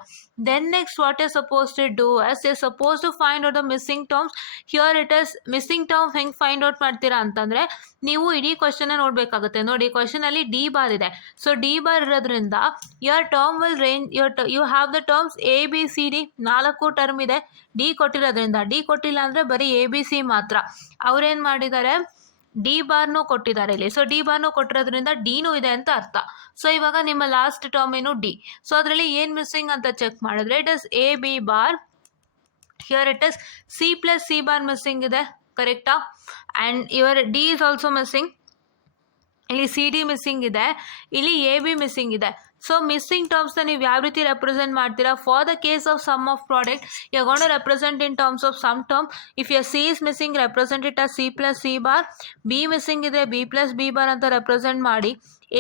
Then next what you're supposed to do is you're supposed to find out the missing terms. Here it is missing term ಹೆಂಗೆ find out ಮಾಡ್ತೀರಾ ಅಂತಂದರೆ ನೀವು ಇಡೀ ಕ್ವಶನ್ ನೋಡಬೇಕಾಗುತ್ತೆ. ನೋಡಿ ಕ್ವಶನ್ ಅಲ್ಲಿ D bar ಇದೆ. ಸೊ ಡಿ ಬಾರ್ ಇರೋದ್ರಿಂದ your term will range, you have the terms a b c d, 4 ಟರ್ಮ್ ಇದೆ. ಡಿ ಕೊಟ್ಟಿರೋದ್ರಿಂದ, ಡಿ ಕೊಟ್ಟಿಲ್ಲ ಅಂದರೆ ಬರೀ ಎ ಬಿ ಸಿ ಮಾತ್ರ. ಅವ್ರೇನು ಮಾಡಿದ್ದಾರೆ, ಡಿ ಬಾರ್ನು ಕೊಟ್ಟಿದ್ದಾರೆ ಇಲ್ಲಿ. ಸೊ ಡಿ ಬಾರ್ನು ಕೊಟ್ಟಿರೋದ್ರಿಂದ ಡಿನೂ ಇದೆ ಅಂತ ಅರ್ಥ. ಸೊ ಇವಾಗ ನಿಮ್ಮ ಲಾಸ್ಟ್ ಟರ್ಮ್ ಏನು ಡಿ. ಸೊ ಅದರಲ್ಲಿ ಏನು ಮಿಸ್ಸಿಂಗ್ ಅಂತ ಚೆಕ್ ಮಾಡಿದ್ರೆ it is A B bar, here it is C plus C bar missing ಇದೆ, ಕರೆಕ್ಟಾ? And your D is also missing. ಇಲ್ಲಿ ಸಿ ಡಿ ಮಿಸ್ಸಿಂಗ್ ಇದೆ, ಇಲ್ಲಿ ಎ ಬಿ ಮಿಸ್ಸಿಂಗ್ ಇದೆ. ಸೊ ಮಿಸ್ಸಿಂಗ್ ಟರ್ಮ್ಸ್ನ ನೀವು ಯಾವ ರೀತಿ ರೆಪ್ರೆಸೆಂಟ್ ಮಾಡ್ತೀರಾ? For the case of some of product you gonna represent in terms of sum term. If your C is missing, represent it as C plus C bar. B missing ಇದ್ರೆ B plus B bar ಅಂತ represent ಮಾಡಿ.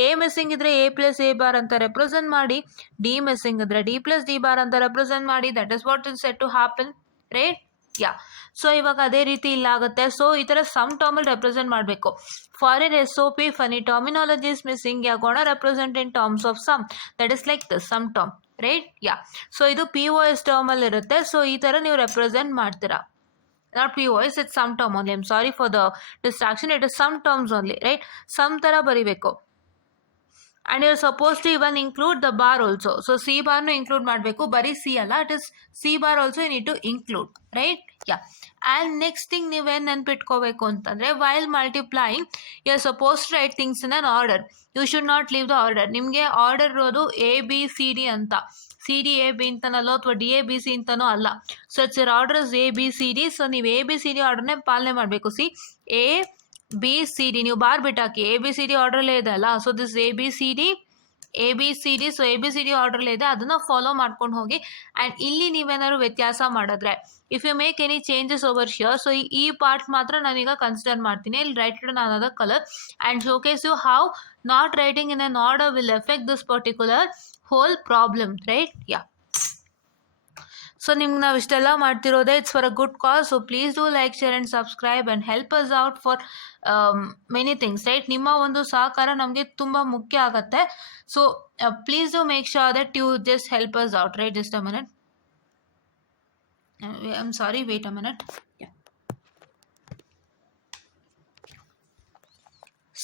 A missing ಇದ್ರೆ A plus A bar ಅಂತ represent ಮಾಡಿ. D missing ಇದ್ರೆ D plus D bar ಅಂತ represent ಮಾಡಿ. That is what is set to happen, right? Yeah. So ಇವಾಗ ಅದೇ ರೀತಿ ಇಲ್ಲಾಗುತ್ತೆ. ಸೊ ಈ ಥರ ಸಮ್ ಟರ್ಮಲ್ಲಿ ರೆಪ್ರೆಸೆಂಟ್ ಮಾಡಬೇಕು. For N SOP, if any terminology is missing, you are gonna represent in terms of sum. That is like this, sum term, right? Yeah. So ಇದು POS ಟರ್ಮಲ್ಲಿ ಇರುತ್ತೆ. ಸೊ ಈ ಥರ ನೀವು ರೆಪ್ರೆಸೆಂಟ್ ಮಾಡ್ತೀರಾ. Not POS, it's sum term only. I'm sorry for the distraction. It is sum terms only, right? Sum ಥರ ಬರಿಬೇಕು. And you are suppose to even include the bar also. So C ಬಾರ್ನು ಇನ್ಕ್ಲೂಡ್ ಮಾಡಬೇಕು, ಬರೀ C ಅಲ್ಲ, it is C bar also you need to include, right? Yeah. And next thing ನೀವೇನು ನೆನ್ಪಿಟ್ಕೋಬೇಕು ಅಂತಂದರೆ, while multiplying you are suppose to write things in an order. You should not leave the order. ನಿಮಗೆ order ಇರೋದು A B C D ಅಂತ, C D A B ಅಂತನಲ್ಲೋ ಅಥವಾ D A B C ಅಂತನೋ ಅಲ್ಲ. So it's your order is A B C D. So ನೀವು A B C D ಆರ್ಡರ್ನೇ ಪಾಲನೆ ಮಾಡಬೇಕು. See A B C D, ನೀವು ಬಾರ್ ಬಿಟ್ಟಾಕಿ, ಎ ಬಿ ಸಿ ಡಿ ಆರ್ಡ್ರಲ್ಲೇ ಇದೆ ಅಲ್ಲ. So this A B C D, A B C D, so A B C D ಆರ್ಡ್ರಲ್ಲೇ ಇದೆ, ಅದನ್ನು ಫಾಲೋ ಮಾಡ್ಕೊಂಡು ಹೋಗಿ. ಆ್ಯಂಡ್ ಇಲ್ಲಿ ನೀವೇನಾದ್ರು ವ್ಯತ್ಯಾಸ ಮಾಡಿದ್ರೆ, if you make any changes over here, so ಈ ಪಾರ್ಟ್ ಮಾತ್ರ ನಾನೀಗ ಕನ್ಸಿಡರ್ ಮಾಡ್ತೀನಿ. ಇಲ್ಲಿ write it in another colour and showcase you how not writing in an order will effect this particular whole problem, right? Yeah. So ನಿಮ್ಗೆ ನಾವು ಇಷ್ಟೆಲ್ಲ ಮಾಡ್ತಿರೋದೇ it's for a good cause. So please do like, share and subscribe and help us out for many things, right? ನಿಮ್ಮ ಒಂದು ಸಹಕಾರ ನಮಗೆ ತುಂಬ ಮುಖ್ಯ ಆಗುತ್ತೆ. So please do make sure that you just help us out, right? Just a minute, I am sorry, wait a minute.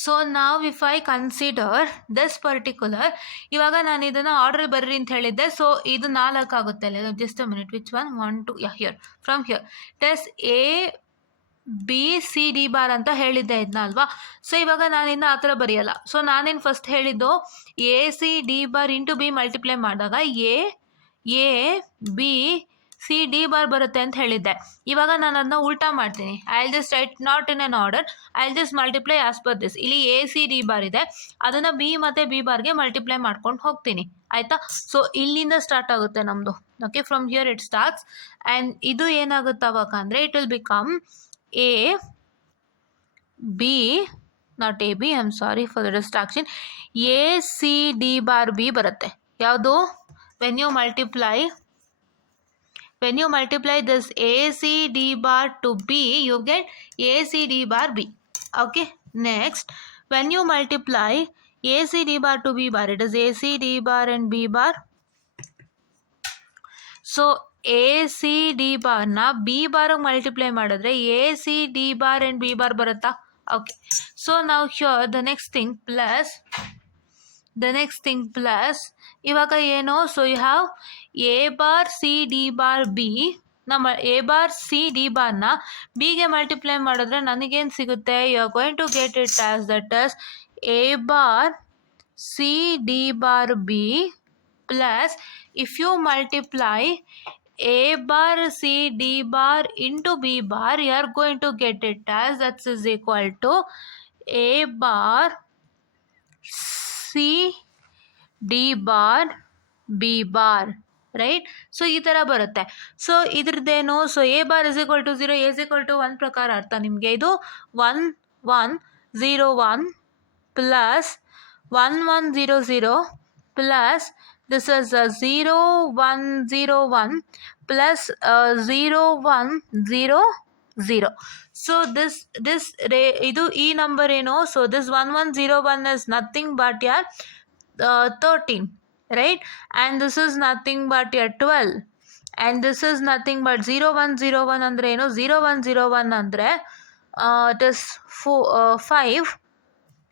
So ನಾವು if I consider this particular, ಇವಾಗ ನಾನು ಇದನ್ನು ಆರ್ಡರ್ ಬರ್ರಿ ಅಂತ ಹೇಳಿದ್ದೆ. ಸೊ ಇದು 4 ಆಗುತ್ತೆ ಅಲ್ಲ. Just a minute, which one 1 2 here, from here this A B C D bar ಅಂತ ಹೇಳಿದ್ದೆ ಇದನ್ನ ಅಲ್ವಾ. ಸೊ ಇವಾಗ ನಾನಿನ್ನು ಆ ಥರ ಬರೆಯಲ್ಲ. ಸೊ ನಾನೇನು ಫಸ್ಟ್ ಹೇಳಿದ್ದು, A C D bar into B multiply ಮಾಡಿದಾಗ A B C D bar ಬರುತ್ತೆ ಅಂತ ಹೇಳಿದ್ದೆ. ಇವಾಗ ನಾನು ಅದನ್ನ ಉಲ್ಟಾ ಮಾಡ್ತೀನಿ. I will just write not in an order, I will just multiply as per this. ಇಲ್ಲಿ ಎ ಸಿ ಡಿ ಬಾರ್ ಇದೆ, ಅದನ್ನು ಬಿ ಮತ್ತು ಬಿ ಬಾರ್ಗೆ ಮಲ್ಟಿಪ್ಲೈ ಮಾಡ್ಕೊಂಡು ಹೋಗ್ತೀನಿ, ಆಯಿತಾ? ಸೊ ಇಲ್ಲಿಂದ ಸ್ಟಾರ್ಟ್ ಆಗುತ್ತೆ ನಮ್ಮದು. Okay, from here it starts. And ಇದು ಏನಾಗುತ್ತೆ ಅವಾಗ ಅಂದರೆ, it will become A B, not A B, I am sorry for the distraction, A C D bar B ಬರುತ್ತೆ. ಯಾವುದು? When you multiply this AC D bar to B, you get AC D bar B. Okay, next, when you multiply AC D bar to B bar, it is AC D bar and B bar. So AC D bar na B bar multiply ಮಾಡಿದ್ರೆ AC D bar and B bar ಬರುತ್ತಾ? Okay, so now here the next thing plus ಇವಾಗ ಏನು? So you have A bar C D bar B. ನಮ್ಮ A bar C D ಬಾರ್ನ ಬಿಗೆ multiply ಮಾಡಿದ್ರೆ ನನಗೇನು ಸಿಗುತ್ತೆ? You are going to get it as that is A bar C D bar B plus, if you multiply A bar C D bar into B bar, you are going to get it as that's is equal to A bar C D bar B bar, right? So ಈ ಥರ ಬರುತ್ತೆ. So ಇದ್ರದ್ದೇನು? So A bar is equal to 0, A is equal to 1 ಪ್ರಕಾರ ಅರ್ಥ ನಿಮಗೆ. ಇದು 1 1 0 1 plus 1 1 0 0 plus this is 0 1 0 1 plus 0 1 0 0. So ಇದು ಈ ನಂಬರ್ ಏನು? So this 1 1 0 1 is nothing but ಯಾರ್ 13, right? And this is nothing but your 12, and this is nothing but 0 1 0 1 ಅಂದರೆ ಏನು? 0 1 0 1 ಅಂದರೆ it is 5,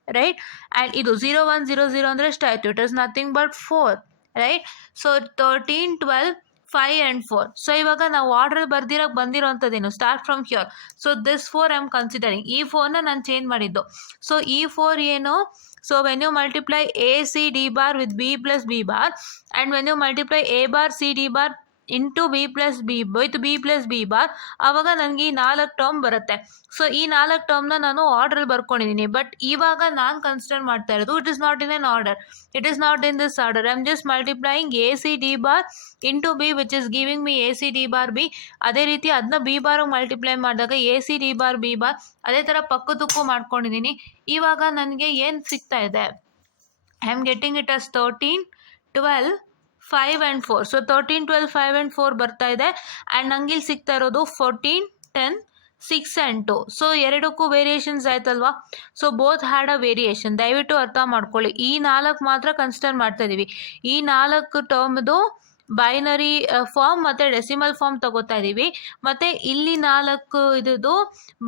right? and ಇದು 0 1 0 0 ಅಂದರೆ ಎಷ್ಟಾಯಿತು? it is nothing but 4, right? so 13 12 5 and 4. So ಇವಾಗ ನಾವು ಆರ್ಡರ್ ಬಂದಿರೋಂಥದ್ದೇನು? Start from here. So this 4 I am considering. ಈ 4ನ ನಾನು ಚೇಂಜ್ ಮಾಡಿದ್ದು. ಸೊ ಈ 4 ಏನು? So when you multiply A C D bar with B plus B bar, and when you multiply A bar C D bar into B plus B with B plus B bar, ಆವಾಗ ನನಗೆ ಈ 4 ಟರ್ಮ್ ಬರುತ್ತೆ. ಸೊ ಈ 4 ಟರ್ಮ್ನ ನಾನು ಆರ್ಡ್ರಲ್ಲಿ ಬರ್ಕೊಂಡಿದ್ದೀನಿ. ಬಟ್ ಇವಾಗ ನಾನು ಕನ್ಸಿಡರ್ ಮಾಡ್ತಾ ಇರೋದು, it is not in an order, it is not in this order. I am just multiplying A C D bar into B which is giving me a C D bar B. ಅದೇ ರೀತಿ ಅದನ್ನ ಬಿ ಬಾರಿಗೆ ಮಲ್ಟಿಪ್ಲೈ ಮಾಡಿದಾಗ A C D bar B bar, ಅದೇ ಥರ ಪಕ್ಕದಕ್ಕೂ ಮಾಡ್ಕೊಂಡಿದ್ದೀನಿ. ಇವಾಗ ನನಗೆ ಏನು ಸಿಗ್ತಾ ಇದೆ? I am getting it as 13 12 5 and 4. ಸೊ 13 12 5 and 4 ಬರ್ತಾ ಇದೆ. ಆ್ಯಂಡ್ ನಂಗೆ ಇಲ್ಲಿ ಸಿಗ್ತಾ ಇರೋದು 14 10 6 and 2. ಸೊ ಎರಡಕ್ಕೂ ವೇರಿಯೇಷನ್ಸ್ ಆಯ್ತಲ್ವಾ? So both had a variation. ದಯವಿಟ್ಟು ಅರ್ಥ ಮಾಡ್ಕೊಳ್ಳಿ. ಈ 4 ಮಾತ್ರ ಕನ್ಸಿಡರ್ ಮಾಡ್ತಾ ಇದ್ದೀವಿ. ಈ 4 ಟರ್ಮ್ದು ಬೈನರಿ ಫಾರ್ಮ್ ಮತ್ತು ಡೆಸಿಮಲ್ ಫಾರ್ಮ್ ತಗೋತಾ ಇದ್ದೀವಿ. ಮತ್ತು ಇಲ್ಲಿ 4 ಇದ್ದು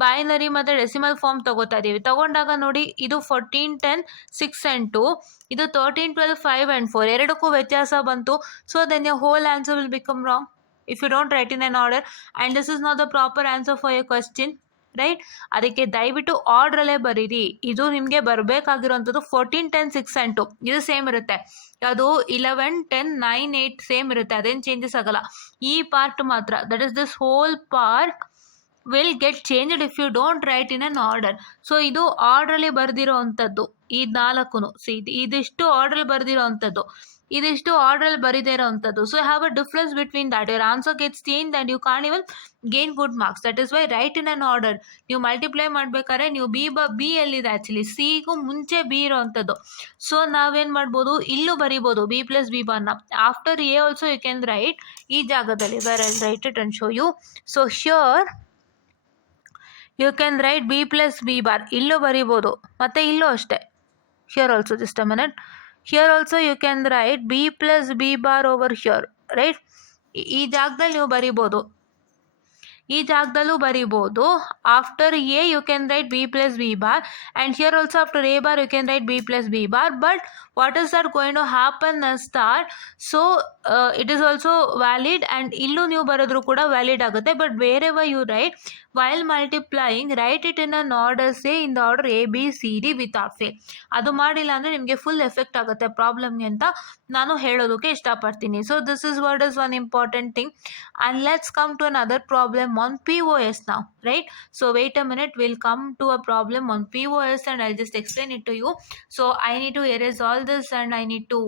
ಬೈನರಿ ಮತ್ತು ಡೆಸಿಮಲ್ ಫಾರ್ಮ್ ತಗೋತಾ ಇದ್ದೀವಿ. ತಗೊಂಡಾಗ ನೋಡಿ, ಇದು 14, 10, 6 and 2, ಇದು 13, 12, 5 and 4 ಎರಡಕ್ಕೂ ವ್ಯತ್ಯಾಸ ಬಂತು. So then your whole answer will become wrong if you don't write in an order, and this is not the proper answer for your question, right. ಅದಕ್ಕೆ ದಯವಿಟ್ಟು ಆರ್ಡ್ರಲ್ಲೇ ಬರೀರಿ. ಇದು ನಿಮಗೆ ಬರಬೇಕಾಗಿರೋಂಥದ್ದು 14, 10, 6 and 2 ಇದು ಸೇಮ್ ಇರುತ್ತೆ. ಅದು 11, 10, 9, 8 ಸೇಮ್ ಇರುತ್ತೆ, ಅದೇನು ಚೇಂಜಸ್ ಆಗಲ್ಲ. ಈ ಪಾರ್ಟ್ ಮಾತ್ರ, that is this whole part will get changed if you don't write in an order. So ಇದು ಆರ್ಡ್ರಲ್ಲಿ ಬರೆದಿರೋ ಅಂಥದ್ದು, ಈ 4 ಇದಿಷ್ಟು ಆರ್ಡ್ರಲ್ಲಿ ಬರೆದಿರೋ ಅಂಥದ್ದು, ಇದಿಷ್ಟು ಆರ್ಡ್ರಲ್ಲಿ ಬರೀದೇ ಇರೋ ಅಂಥದ್ದು. So have a difference between that. Your answer gets change and you can even gain good marks. That is why write in an order. ನೀವು ಮಲ್ಟಿಪ್ಲೈ ಮಾಡಬೇಕಾದ್ರೆ ನೀವು ಬಿ ಎಲ್ಲಿದೆ, ಆ್ಯಕ್ಚುಲಿ ಸಿಗೂ ಮುಂಚೆ ಬಿ ಇರೋ ಅಂಥದ್ದು. ಸೊ ನಾವೇನು ಮಾಡ್ಬೋದು, ಇಲ್ಲೂ ಬರಿಬೋದು ಬಿ ಪ್ಲಸ್ ಬಿ ಬಾರ್ನ. After A also you can write ಈ ಜಾಗದಲ್ಲಿ, where I write it and show you. So here you can write B plus B bar, ಇಲ್ಲೂ ಬರಿಬೋದು, ಮತ್ತು ಇಲ್ಲೂ ಅಷ್ಟೇ. Here also just a minute. Here also you can write b plus b bar over here, right? ಈ ಜಾಗದಲ್ಲಿ ನೀವು ಬರಿಬೋದು, ಈ ಜಾಗದಲ್ಲೂ ಬರಿಬೋದು. After A you can write B plus B bar, and here also after A bar you can write B plus B bar. But what is that going to happen as that, so it is also valid, and ಇಲ್ಲೂ ನೀವು ಬರೋದ್ರು ಕೂಡ valid ಆಗುತ್ತೆ. But wherever you write while multiplying, write it in an order, say in the order A, B, C, D without fail. ಅದು ಮಾಡಿಲ್ಲ ಅಂದರೆ ನಿಮಗೆ full effect ಆಗುತ್ತೆ ಪ್ರಾಬ್ಲಮ್ಗೆ ಅಂತ ನಾನು ಹೇಳೋದಕ್ಕೆ ಇಷ್ಟಪಡ್ತೀನಿ. So this is what is one important thing. And let's come to another problem on POS now, right? So wait a minute, we'll come to a problem on POS and I'll just explain it to you. So I need to erase all this and I need to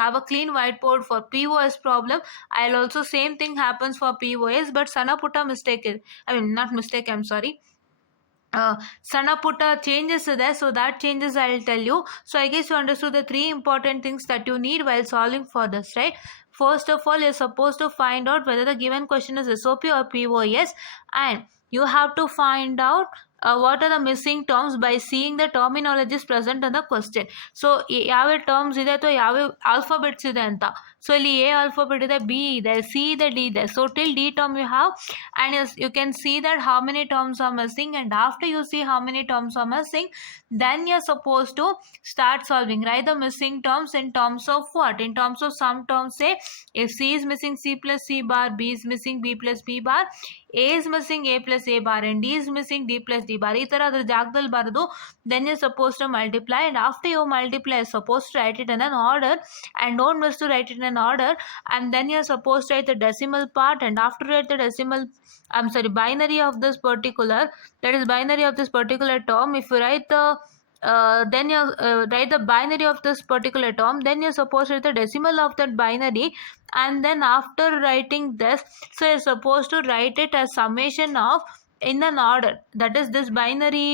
have a clean whiteboard for POS problem. I'll also same thing happens for POS, but sana putta mistake is, I mean not mistake, I'm sorry, sana putta changes there, so that changes I'll tell you. So I guess you understood the 3 important things that you need while solving for this, right? First of all, you're supposed to find out whether the given question is SOP or POS, and you have to find out what are the missing terms by seeing the terminologies present in the question. So ಯಾವ್ಯಾವ ಟರ್ಮ್ಸ್ ಇದೆ ಅಥವಾ ಯಾವ್ಯಾವ ಆಲ್ಫಾಬೆಟ್ಸ್ ಇದೆ ಅಂತ. ಸೊ ಇಲ್ಲಿ A alphabet ಇದೆ, ಬಿ ಇದೆ, ಸಿ ಇದೆ, ಡಿ ಇದೆ. So till D term you have, and you can see that how many terms are missing, and after you see how many terms are missing, then you're supposed to start solving. Write the missing terms in terms of what? In terms of some terms. Say if C is missing C plus C bar, B is missing B plus B bar, A is missing A plus A bar, and D is missing D plus D bar. ಈ ಥರ ಅದ್ರ ಜಾಗದಲ್ಲಿ ಬರೋದು. Then you're supposed to multiply, and after you multiply you're supposed to write it in an order, and don't miss to write it in an order. And then you're supposed to write the decimal part, and after write the decimal, binary of this particular, that is binary of this particular term. If you write the then you write the binary of this particular term, then you're supposed to write the decimal of that binary, and then after writing this, so you're supposed to write it as summation of in an order. That is this binary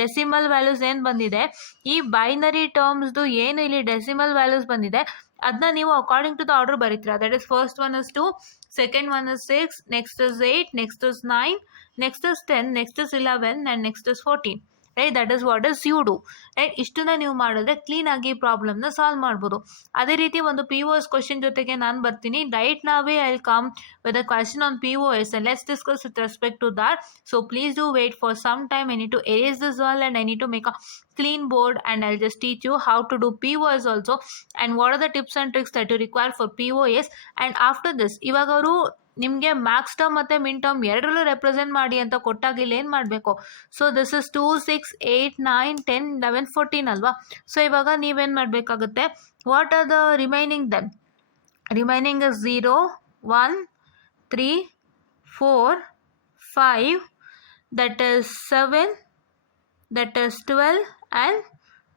decimal values ಏನು ಬಂದಿದೆ, ಈ ಬೈನರಿ ಟರ್ಮ್ಸ್ದು ಏನು ಇಲ್ಲಿ decimal values ಬಂದಿದೆ ಅದನ್ನ ನೀವು according to the order ಬರೀತೀರಾ. That is first one is 2, second one is 6, next is 8, next is 9, next is 10, next is 11, and next is 14. Right, that is what is you do. Right, ಇಷ್ಟನ್ನ ನೀವು ಮಾಡಿದ್ರೆ ಕ್ಲೀನಾಗಿ ಪ್ರಾಬ್ಲಮ್ನ ಸಾಲ್ವ್ ಮಾಡ್ಬೋದು. ಅದೇ ರೀತಿ ಒಂದು POS ಕ್ವಶನ್ ಜೊತೆಗೆ ನಾನು ಬರ್ತೀನಿ. ರೈಟ್ ನಾವೇ I will come with a question on POS and let's discuss with respect to that. So please do wait for some time. I need to erase this all and I need to make a clean board, and I'll just teach you how to do POS also and what are the tips and tricks that you require for POS. And after this, ಇವಾಗ ಅವರು ನಿಮಗೆ Max term ಮತ್ತು ಮಿನ್ ಟರ್ಮ್ ಎರಡರಲ್ಲೂ ರೆಪ್ರೆಸೆಂಟ್ ಮಾಡಿ ಅಂತ ಕೊಟ್ಟಾಗ ಇಲ್ಲಿ ಏನು ಮಾಡಬೇಕು? ಸೊ ದಿಸ್ ಇಸ್ 2, 6, 8, 9, 10, 11, 14 ಅಲ್ವಾ? ಸೊ ಇವಾಗ ನೀವೇನು ಮಾಡಬೇಕಾಗುತ್ತೆ? What are the remaining then? Remaining is 0, 1, 3, 4, 5, that is 7, that is 12 and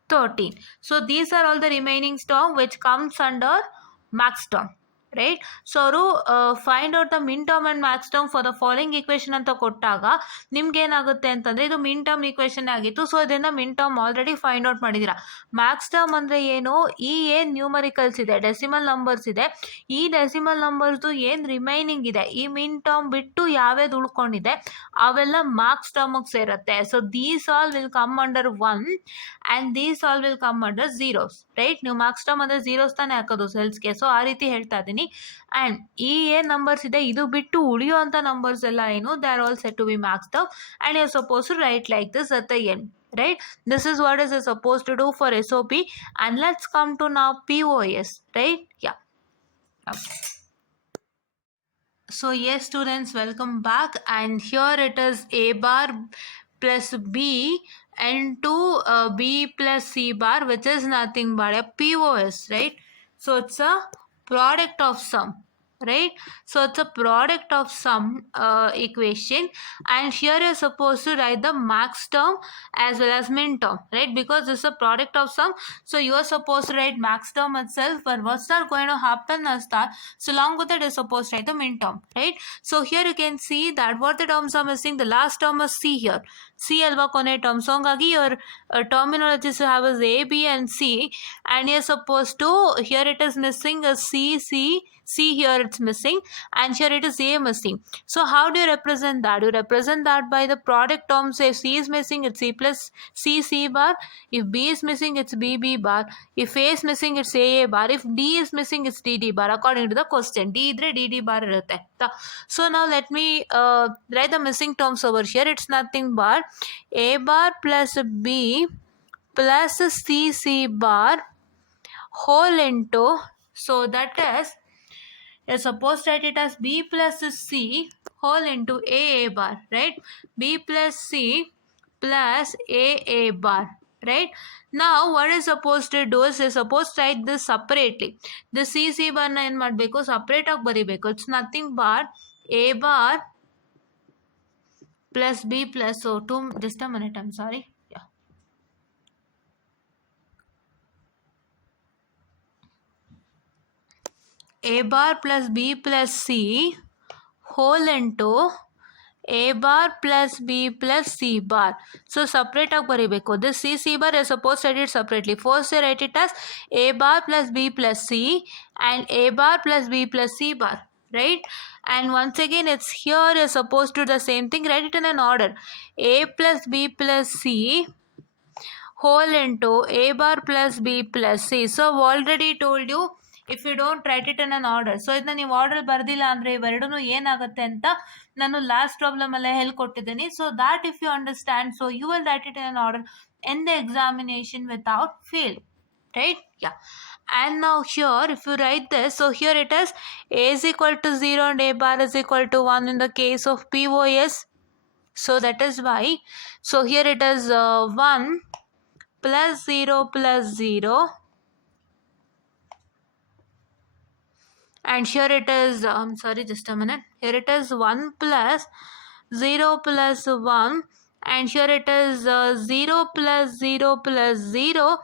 13. So these are all the remaining term which comes under max term. Right, so ಅವರು find out the min term and max term for the following equation ಅಂತ ಕೊಟ್ಟಾಗ ನಿಮ್ಗೆ ಏನಾಗುತ್ತೆ ಅಂತಂದರೆ ಇದು min term equation ಆಗಿತ್ತು. So ಇದನ್ನು min term already find out ಮಾಡಿದ್ದೀರಾ. ಮ್ಯಾಕ್ಸ್ ಟರ್ಮ್ ಅಂದರೆ ಏನು? ಈ ಏನು ನ್ಯೂಮರಿಕಲ್ಸ್ ಇದೆ, ಡೆಸಿಮಲ್ ನಂಬರ್ಸ್ ಇದೆ, ಈ ಡೆಸಿಮಲ್ ನಂಬರ್ಸ್ದು ಏನು ರಿಮೈನಿಂಗ್ ಇದೆ, ಈ ಮಿನ್ ಟರ್ಮ್ ಬಿಟ್ಟು ಯಾವ್ಯಾವ್ದು ಉಳ್ಕೊಂಡಿದೆ ಅವೆಲ್ಲ ಮ್ಯಾಕ್ಸ್ ಟರ್ಮಿಗೆ ಸೇರುತ್ತೆ. So these all will come under 1 and these all will come under zeros. Right, ನೀವು ಮ್ಯಾಕ್ಸ್ ಟರ್ಮ್ ಅಂದರೆ ಝೀರೋಸ್ ತಾನೇ ಹಾಕೋದು ಸೆಲ್ಸ್ಗೆ. ಸೊ ಆ ರೀತಿ ಹೇಳ್ತಾ ಇದ್ದೀನಿ. ಆ್ಯಂಡ್ ಈ ಏನು ನಂಬರ್ಸ್ ಇದೆ ಇದು ಬಿಟ್ಟು ಉಳಿಯುವಂಥ ನಂಬರ್ಸ್ ಎಲ್ಲ ಏನು they are all set to be maxed up and you are suppose to write like this at the end. Right, this is what is supposed to do for SOP. And let's come to now POS. Right, yeah, okay. So yes students, welcome back, and here it is a bar plus b into b plus c bar, which is nothing but a POS, right? So it's a product of sum, right? So it's a product of sum equation, and here you're supposed to write the max term as well as min term, right? Because this is a product of sum, so you are supposed to write max term itself, but what's not going to happen is that so along with it is supposed to write the min term, right? So here you can see that what the terms are missing. The last term is c here, c alva kone term, so hangagi your terminologies you have is a, b and c, and you're supposed to, here it is missing a c here it's missing, and here it is a missing. So how do you represent that? You represent that by the product term. Say c is missing, it's c plus c bar. If b is missing, it's b bar. If a is missing, it's a bar. If d is missing, it's d bar, according to the question. D idre d bar irutte. So now let me write the missing terms over here. It's nothing but a bar plus b plus c bar whole into, so that is, you're supposed to write it as b plus c whole into a bar, right? b plus c plus a bar, right? Now what is supposed to do is you're supposed to write this separately. The c bar na ಏನು ಮಾಡಬೇಕು, separate ಆಗಿ ಬರಿಬೇಕು. It's nothing but a bar plus b plus, so just a minute, I'm sorry. A bar plus b plus c whole into a bar plus b plus c bar. So separate ಆಗಿ ಬರಿಬೇಕು. This c bar is supposed to write it separately. First you write it as a bar plus b plus c and a bar plus b plus c bar, right? And once again it's here you're supposed to do the same thing. Write it in an order. A plus b plus c whole into a bar plus b plus c. So I've already told you, if you don't write it in an order, so ಇದನ್ನ ನೀವು ಆರ್ಡರ್ ಬರ್ದಿಲ್ಲ ಅಂದರೆ ಇವೆರಡೂ ಏನಾಗುತ್ತೆ ಅಂತ ನಾನು last problem ಅಲ್ಲೇ ಹೇಳ್ಕೊಟ್ಟಿದ್ದೀನಿ. So that if you understand, so you will write it in an order in the examination without fail, right? Yeah. And now here if you write this, so here it is a is equal to 0 and a bar is equal to 1 in the case of POS. So that is why, so here it is 1 plus 0 plus 0, and here it is I'm sorry, just a minute, here it is 1 plus 0 plus 1, and here it is 0 plus 0 plus 0,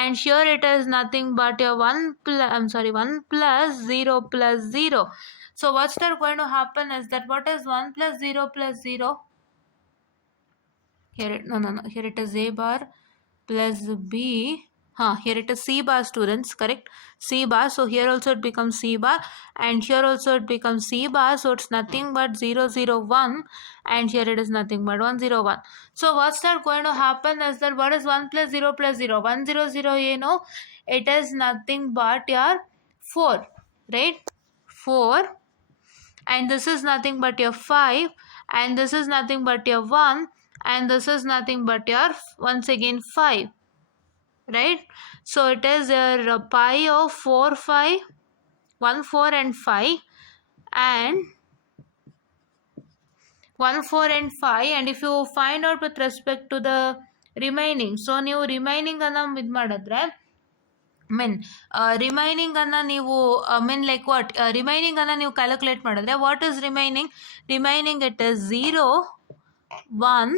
and here it is nothing but your 1 plus 0 plus 0. So what's that going to happen is that what is 1 plus 0 plus 0? Here here it is a bar plus b, here it is c bar, students, correct, c bar. So here also it becomes c bar, and here also it becomes c bar. So it's nothing but 0 0 1, and here it is nothing but 1 0 1. So what's that going to happen is that what is 1 plus 0 plus 0? 1 0 0, you know, it is nothing but your 4, right? 4, and this is nothing but your 5, and this is nothing but your 1, and this is nothing but your once again 5, right? So it is your pi of 4 5, 1 4 and 5, and 1 4 and 5. And if you find out with respect to the remaining, so ನೀವು ರಿಮೈನಿಂಗ್ ಅನ್ನ ಇದು ಮಾಡಿದ್ರೆ ರಿಮೈನಿಂಗ್ ಅನ್ನ ನೀವು like what remaining ಅನ್ನ ನೀವು ಕ್ಯಾಲ್ಕುಲೇಟ್ ಮಾಡಿದ್ರೆ what is remaining it is 0 1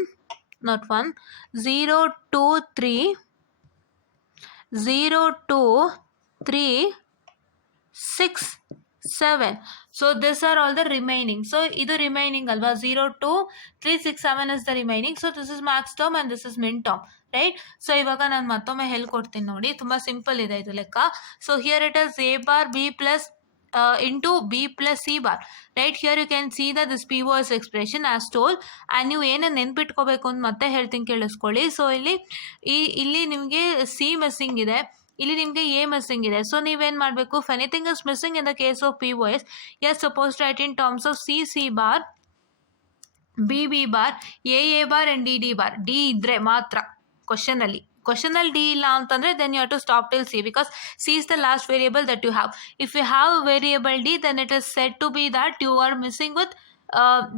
not 1 0 2 3 0 2 3 6 7. So these are all the remaining. So ಇದು remaining alva, 0 2 3 6 7 is the remaining. So this is max term and this is min term, right? So ಇವಾಗ ನಾನು ಮತ್ತೊಮ್ಮೆ ಹೇಳ್ಕೊಡ್ತೀನಿ ನೋಡಿ, ತುಂಬಾ ಸಿಂಪಲ್ ಇದೆ ಇದು ಲೆಕ್ಕ. So here it is a bar b plus into b plus c bar, right? Here you can see that this POS expression as told, and ನೀವು ಏನೇನು ನೆನ್ಪಿಟ್ಕೋಬೇಕು ಅಂತ ಮತ್ತೆ ಹೇಳ್ತೀನಿ ಕೇಳಿಸ್ಕೊಳ್ಳಿ. ಸೊ ಇಲ್ಲಿ ನಿಮಗೆ ಸಿ ಮಿಸ್ಸಿಂಗ್ ಇದೆ, ಇಲ್ಲಿ ನಿಮಗೆ ಎ ಮಿಸ್ಸಿಂಗ್ ಇದೆ. ಸೊ ನೀವೇನು ಮಾಡಬೇಕು, if anything is missing in the case of POS, you are suppose to write in terms of C bar, B bar, A bar and D bar. D ಇದ್ರೆ ಮಾತ್ರ ಕ್ವಶನಲ್ಲಿ D ಇಲ್ಲ ಅಂತಂದರೆ then you have to stop till C, because C is the last variable that you have. If you have variable D, then it is set to be that you are missing with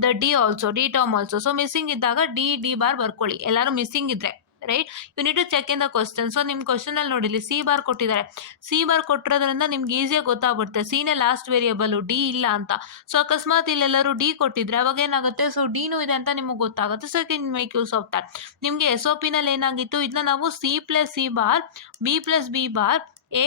the D also, D term also. So missing ಇದ್ದಾಗ D bar ಬರ್ಕೊಳ್ಳಿ, ಎಲ್ಲರೂ missing ಇದ್ರೆ, right. You need to check in the question. So ನಿಮ್ಮ ಕ್ವಶನಲ್ಲಿ ನೋಡಿಲಿ C bar ಕೊಟ್ಟಿದ್ದಾರೆ. C bar ಕೊಟ್ಟಿರೋದ್ರಿಂದ ನಿಮ್ಗೆ ಈಸಿಯಾಗಿ ಗೊತ್ತಾಗ್ಬಿಡುತ್ತೆ ಸಿನೇ ಲಾಸ್ಟ್ ವೇರಿಯಬಲ್, ಡಿ ಇಲ್ಲ ಅಂತ. ಸೊ ಅಕಸ್ಮಾತ್ ಇಲ್ಲೆಲ್ಲರೂ ಡಿ ಕೊಟ್ಟಿದ್ರೆ ಅವಾಗ ಏನಾಗುತ್ತೆ, ಸೊ ಡಿನೂ ಇದೆ ಅಂತ ನಿಮಗೆ ಗೊತ್ತಾಗುತ್ತೆ. So can make use of that. ನಿಮಗೆ SOP ನಲ್ಲಿ ಏನಾಗಿತ್ತು, ಇದನ್ನ ನಾವು C plus C bar, B bar, A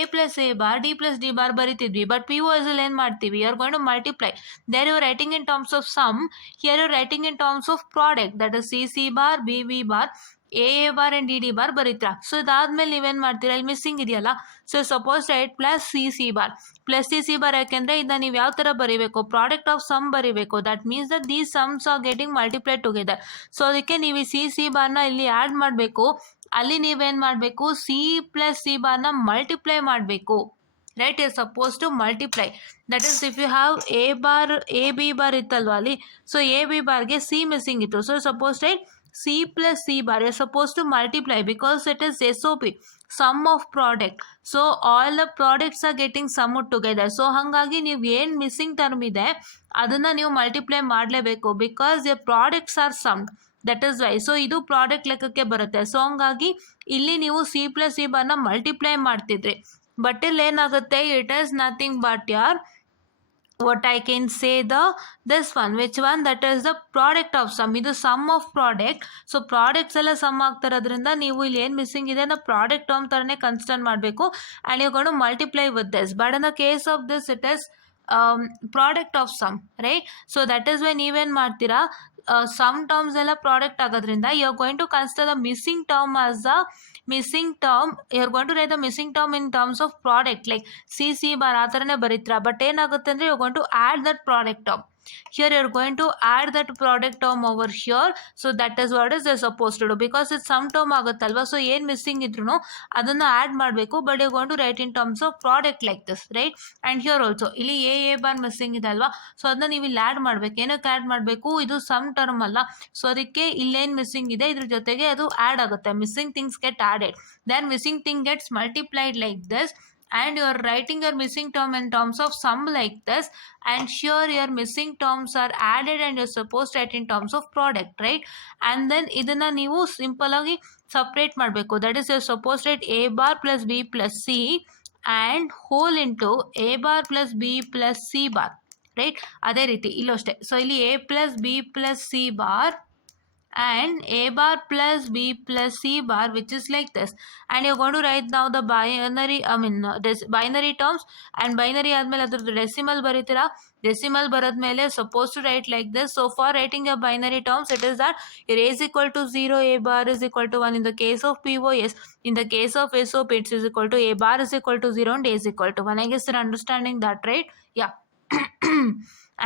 bar, D bar ಬರಿತಿದ್ವಿ. ಬಟ್ POS ಅಲ್ಲಿ ಏನು ಮಾಡ್ತೀವಿ, you are going to multiply. There you are writing in terms of sum, here you are writing in terms of product, that is C bar, B bar, A bar and D bar ಬರೀತೀರಾ. So ಇದಾದ್ಮೇಲೆ ನೀವೇನು ಮಾಡ್ತೀರಾ, ಇಲ್ಲಿ ಮಿಸ್ಸಿಂಗ್ ಇದೆಯಲ್ಲ, so suppose right plus C bar. Plus C bar ಯಾಕೆಂದರೆ ಇದನ್ನ ನೀವು ಯಾವ ಥರ ಬರೀಬೇಕು, ಪ್ರಾಡಕ್ಟ್ ಆಫ್ ಸಮ್ ಬರೀಬೇಕು. That means that these sums are getting multiplied together. So ಅದಕ್ಕೆ ನೀವು ಸಿ ಬಾರ್ನ ಇಲ್ಲಿ ಆ್ಯಡ್ ಮಾಡಬೇಕು. ಅಲ್ಲಿ ನೀವೇನು ಮಾಡಬೇಕು, ಸಿ ಪ್ಲಸ್ ಸಿ ಬಾರ್ನ ಮಲ್ಟಿಪ್ಲೈ ಮಾಡಬೇಕು, right. You suppose to multiply. That is if you have A B bar ಇತ್ತಲ್ವ ಅಲ್ಲಿ, ಸೊ ಎ ಬಿ ಬಾರ್ಗೆ ಸಿ ಮಿಸ್ಸಿಂಗ್ ಇತ್ತು. So suppose write C plus C bar, you suppose to multiply because it is SOP, sum of product. So all the products are getting sum together. So ಹಾಗಾಗಿ ನೀವು ಏನು missing term ಇದೆ ಅದನ್ನು ನೀವು ಮಲ್ಟಿಪ್ಲೈ ಮಾಡಲೇಬೇಕು, because your products are sum, that is why. So ಇದು product ಲೆಕ್ಕಕ್ಕೆ ಬರುತ್ತೆ. ಸೊ ಹಂಗಾಗಿ ಇಲ್ಲಿ ನೀವು ಸಿ ಪ್ಲಸ್ ಸಿ ಬಾರ್ನ ಮಲ್ಟಿಪ್ಲೈ ಮಾಡ್ತಿದ್ರಿ. ಬಟ್ ಇಲ್ಲಿ ಏನಾಗುತ್ತೆ, ಇಟ್ ಈಸ್ ನಥಿಂಗ್ ಬಟ್ ಯಾರ್ what I can say this one, which one, that is the product of sum. ಇದು sum of product. So products ಎಲ್ಲ ಸಮ್ ಆಗ್ತಿರೋದ್ರಿಂದ ನೀವು ಇಲ್ಲಿ ಏನು ಮಿಸ್ಸಿಂಗ್ ಇದೆ ನಾವು ಪ್ರಾಡಕ್ಟ್ ಟರ್ಮ್ ಥರನೇ ಕನ್ಸಿಡರ್ ಮಾಡಬೇಕು, and you gonna multiply with this. But in the case of this it is product of sum, right. So that is why ನೀವೇನು ಮಾಡ್ತೀರಾ, ಸಮ್ ಟರ್ಮ್ಸ್ ಎಲ್ಲ ಪ್ರಾಡಕ್ಟ್ ಆಗೋದ್ರಿಂದ you are going to consider the missing term as the missing term. You are going to write the missing term in terms of product, like C bar ಆ ಥರನೇ ಬರೀತೀರಾ. But ಏನಾಗುತ್ತೆ ಅಂದರೆ you are going to add that product term. Here you are going to add that product term over here. So that is what is supposed to do, because it's sum term ಆಗುತ್ತಲ್ವಾ. So ಏನು missing ಇದ್ರೂ ಅದನ್ನು add ಮಾಡಬೇಕು. But you going to write in terms of product like this, right. And here also ಇಲ್ಲಿ A bar missing ಇದೆ ಅಲ್ವಾ, ಸೊ ಅದನ್ನ ನೀವು ಇಲ್ಲಿ ಆ್ಯಡ್ ಮಾಡಬೇಕು. ಏನಕ್ಕೆ ಆ್ಯಡ್ ಮಾಡಬೇಕು, ಇದು ಸಮ್ ಟರ್ಮ್ ಅಲ್ಲ, ಸೊ ಅದಕ್ಕೆ ಇಲ್ಲೇನು ಮಿಸ್ಸಿಂಗ್ ಇದೆ ಇದ್ರ ಜೊತೆಗೆ ಅದು ಆ್ಯಡ್ ಆಗುತ್ತೆ. Missing things get added, then missing thing gets multiplied like this, and you are writing your missing term in terms of sum like this, and here your missing terms are added and you're supposed to write in terms of product, right. And then ಇದನ್ನ ನೀವು ಸಿಂಪಲ್ ಆಗಿ ಸಪ್ರೇಟ್ ಮಾಡಬೇಕು. That is you're supposed to write a bar plus b plus c and whole into a bar plus b plus c bar, right. ಅದೇ ರೀತಿ ಇಲ್ಲೂ ಅಷ್ಟೇ. ಸೊ ಇಲ್ಲಿ a plus b plus c bar and a bar plus b plus c bar, which is like this, and you're going to write now the binary, binary terms, and binary ಆದ್ಮೇಲೆ ಅದ್ರದ್ದು decimal ಬರೀತೀರಾ. Decimal ಬರೋದ್ಮೇಲೆ supposed to write like this. So for writing your binary terms, it is that your a is equal to 0, a bar is equal to 1 in the case of POS. In the case of SOP, it is equal to a bar is equal to 0 and a is equal to 1. I guess you're understanding that, right? Yeah.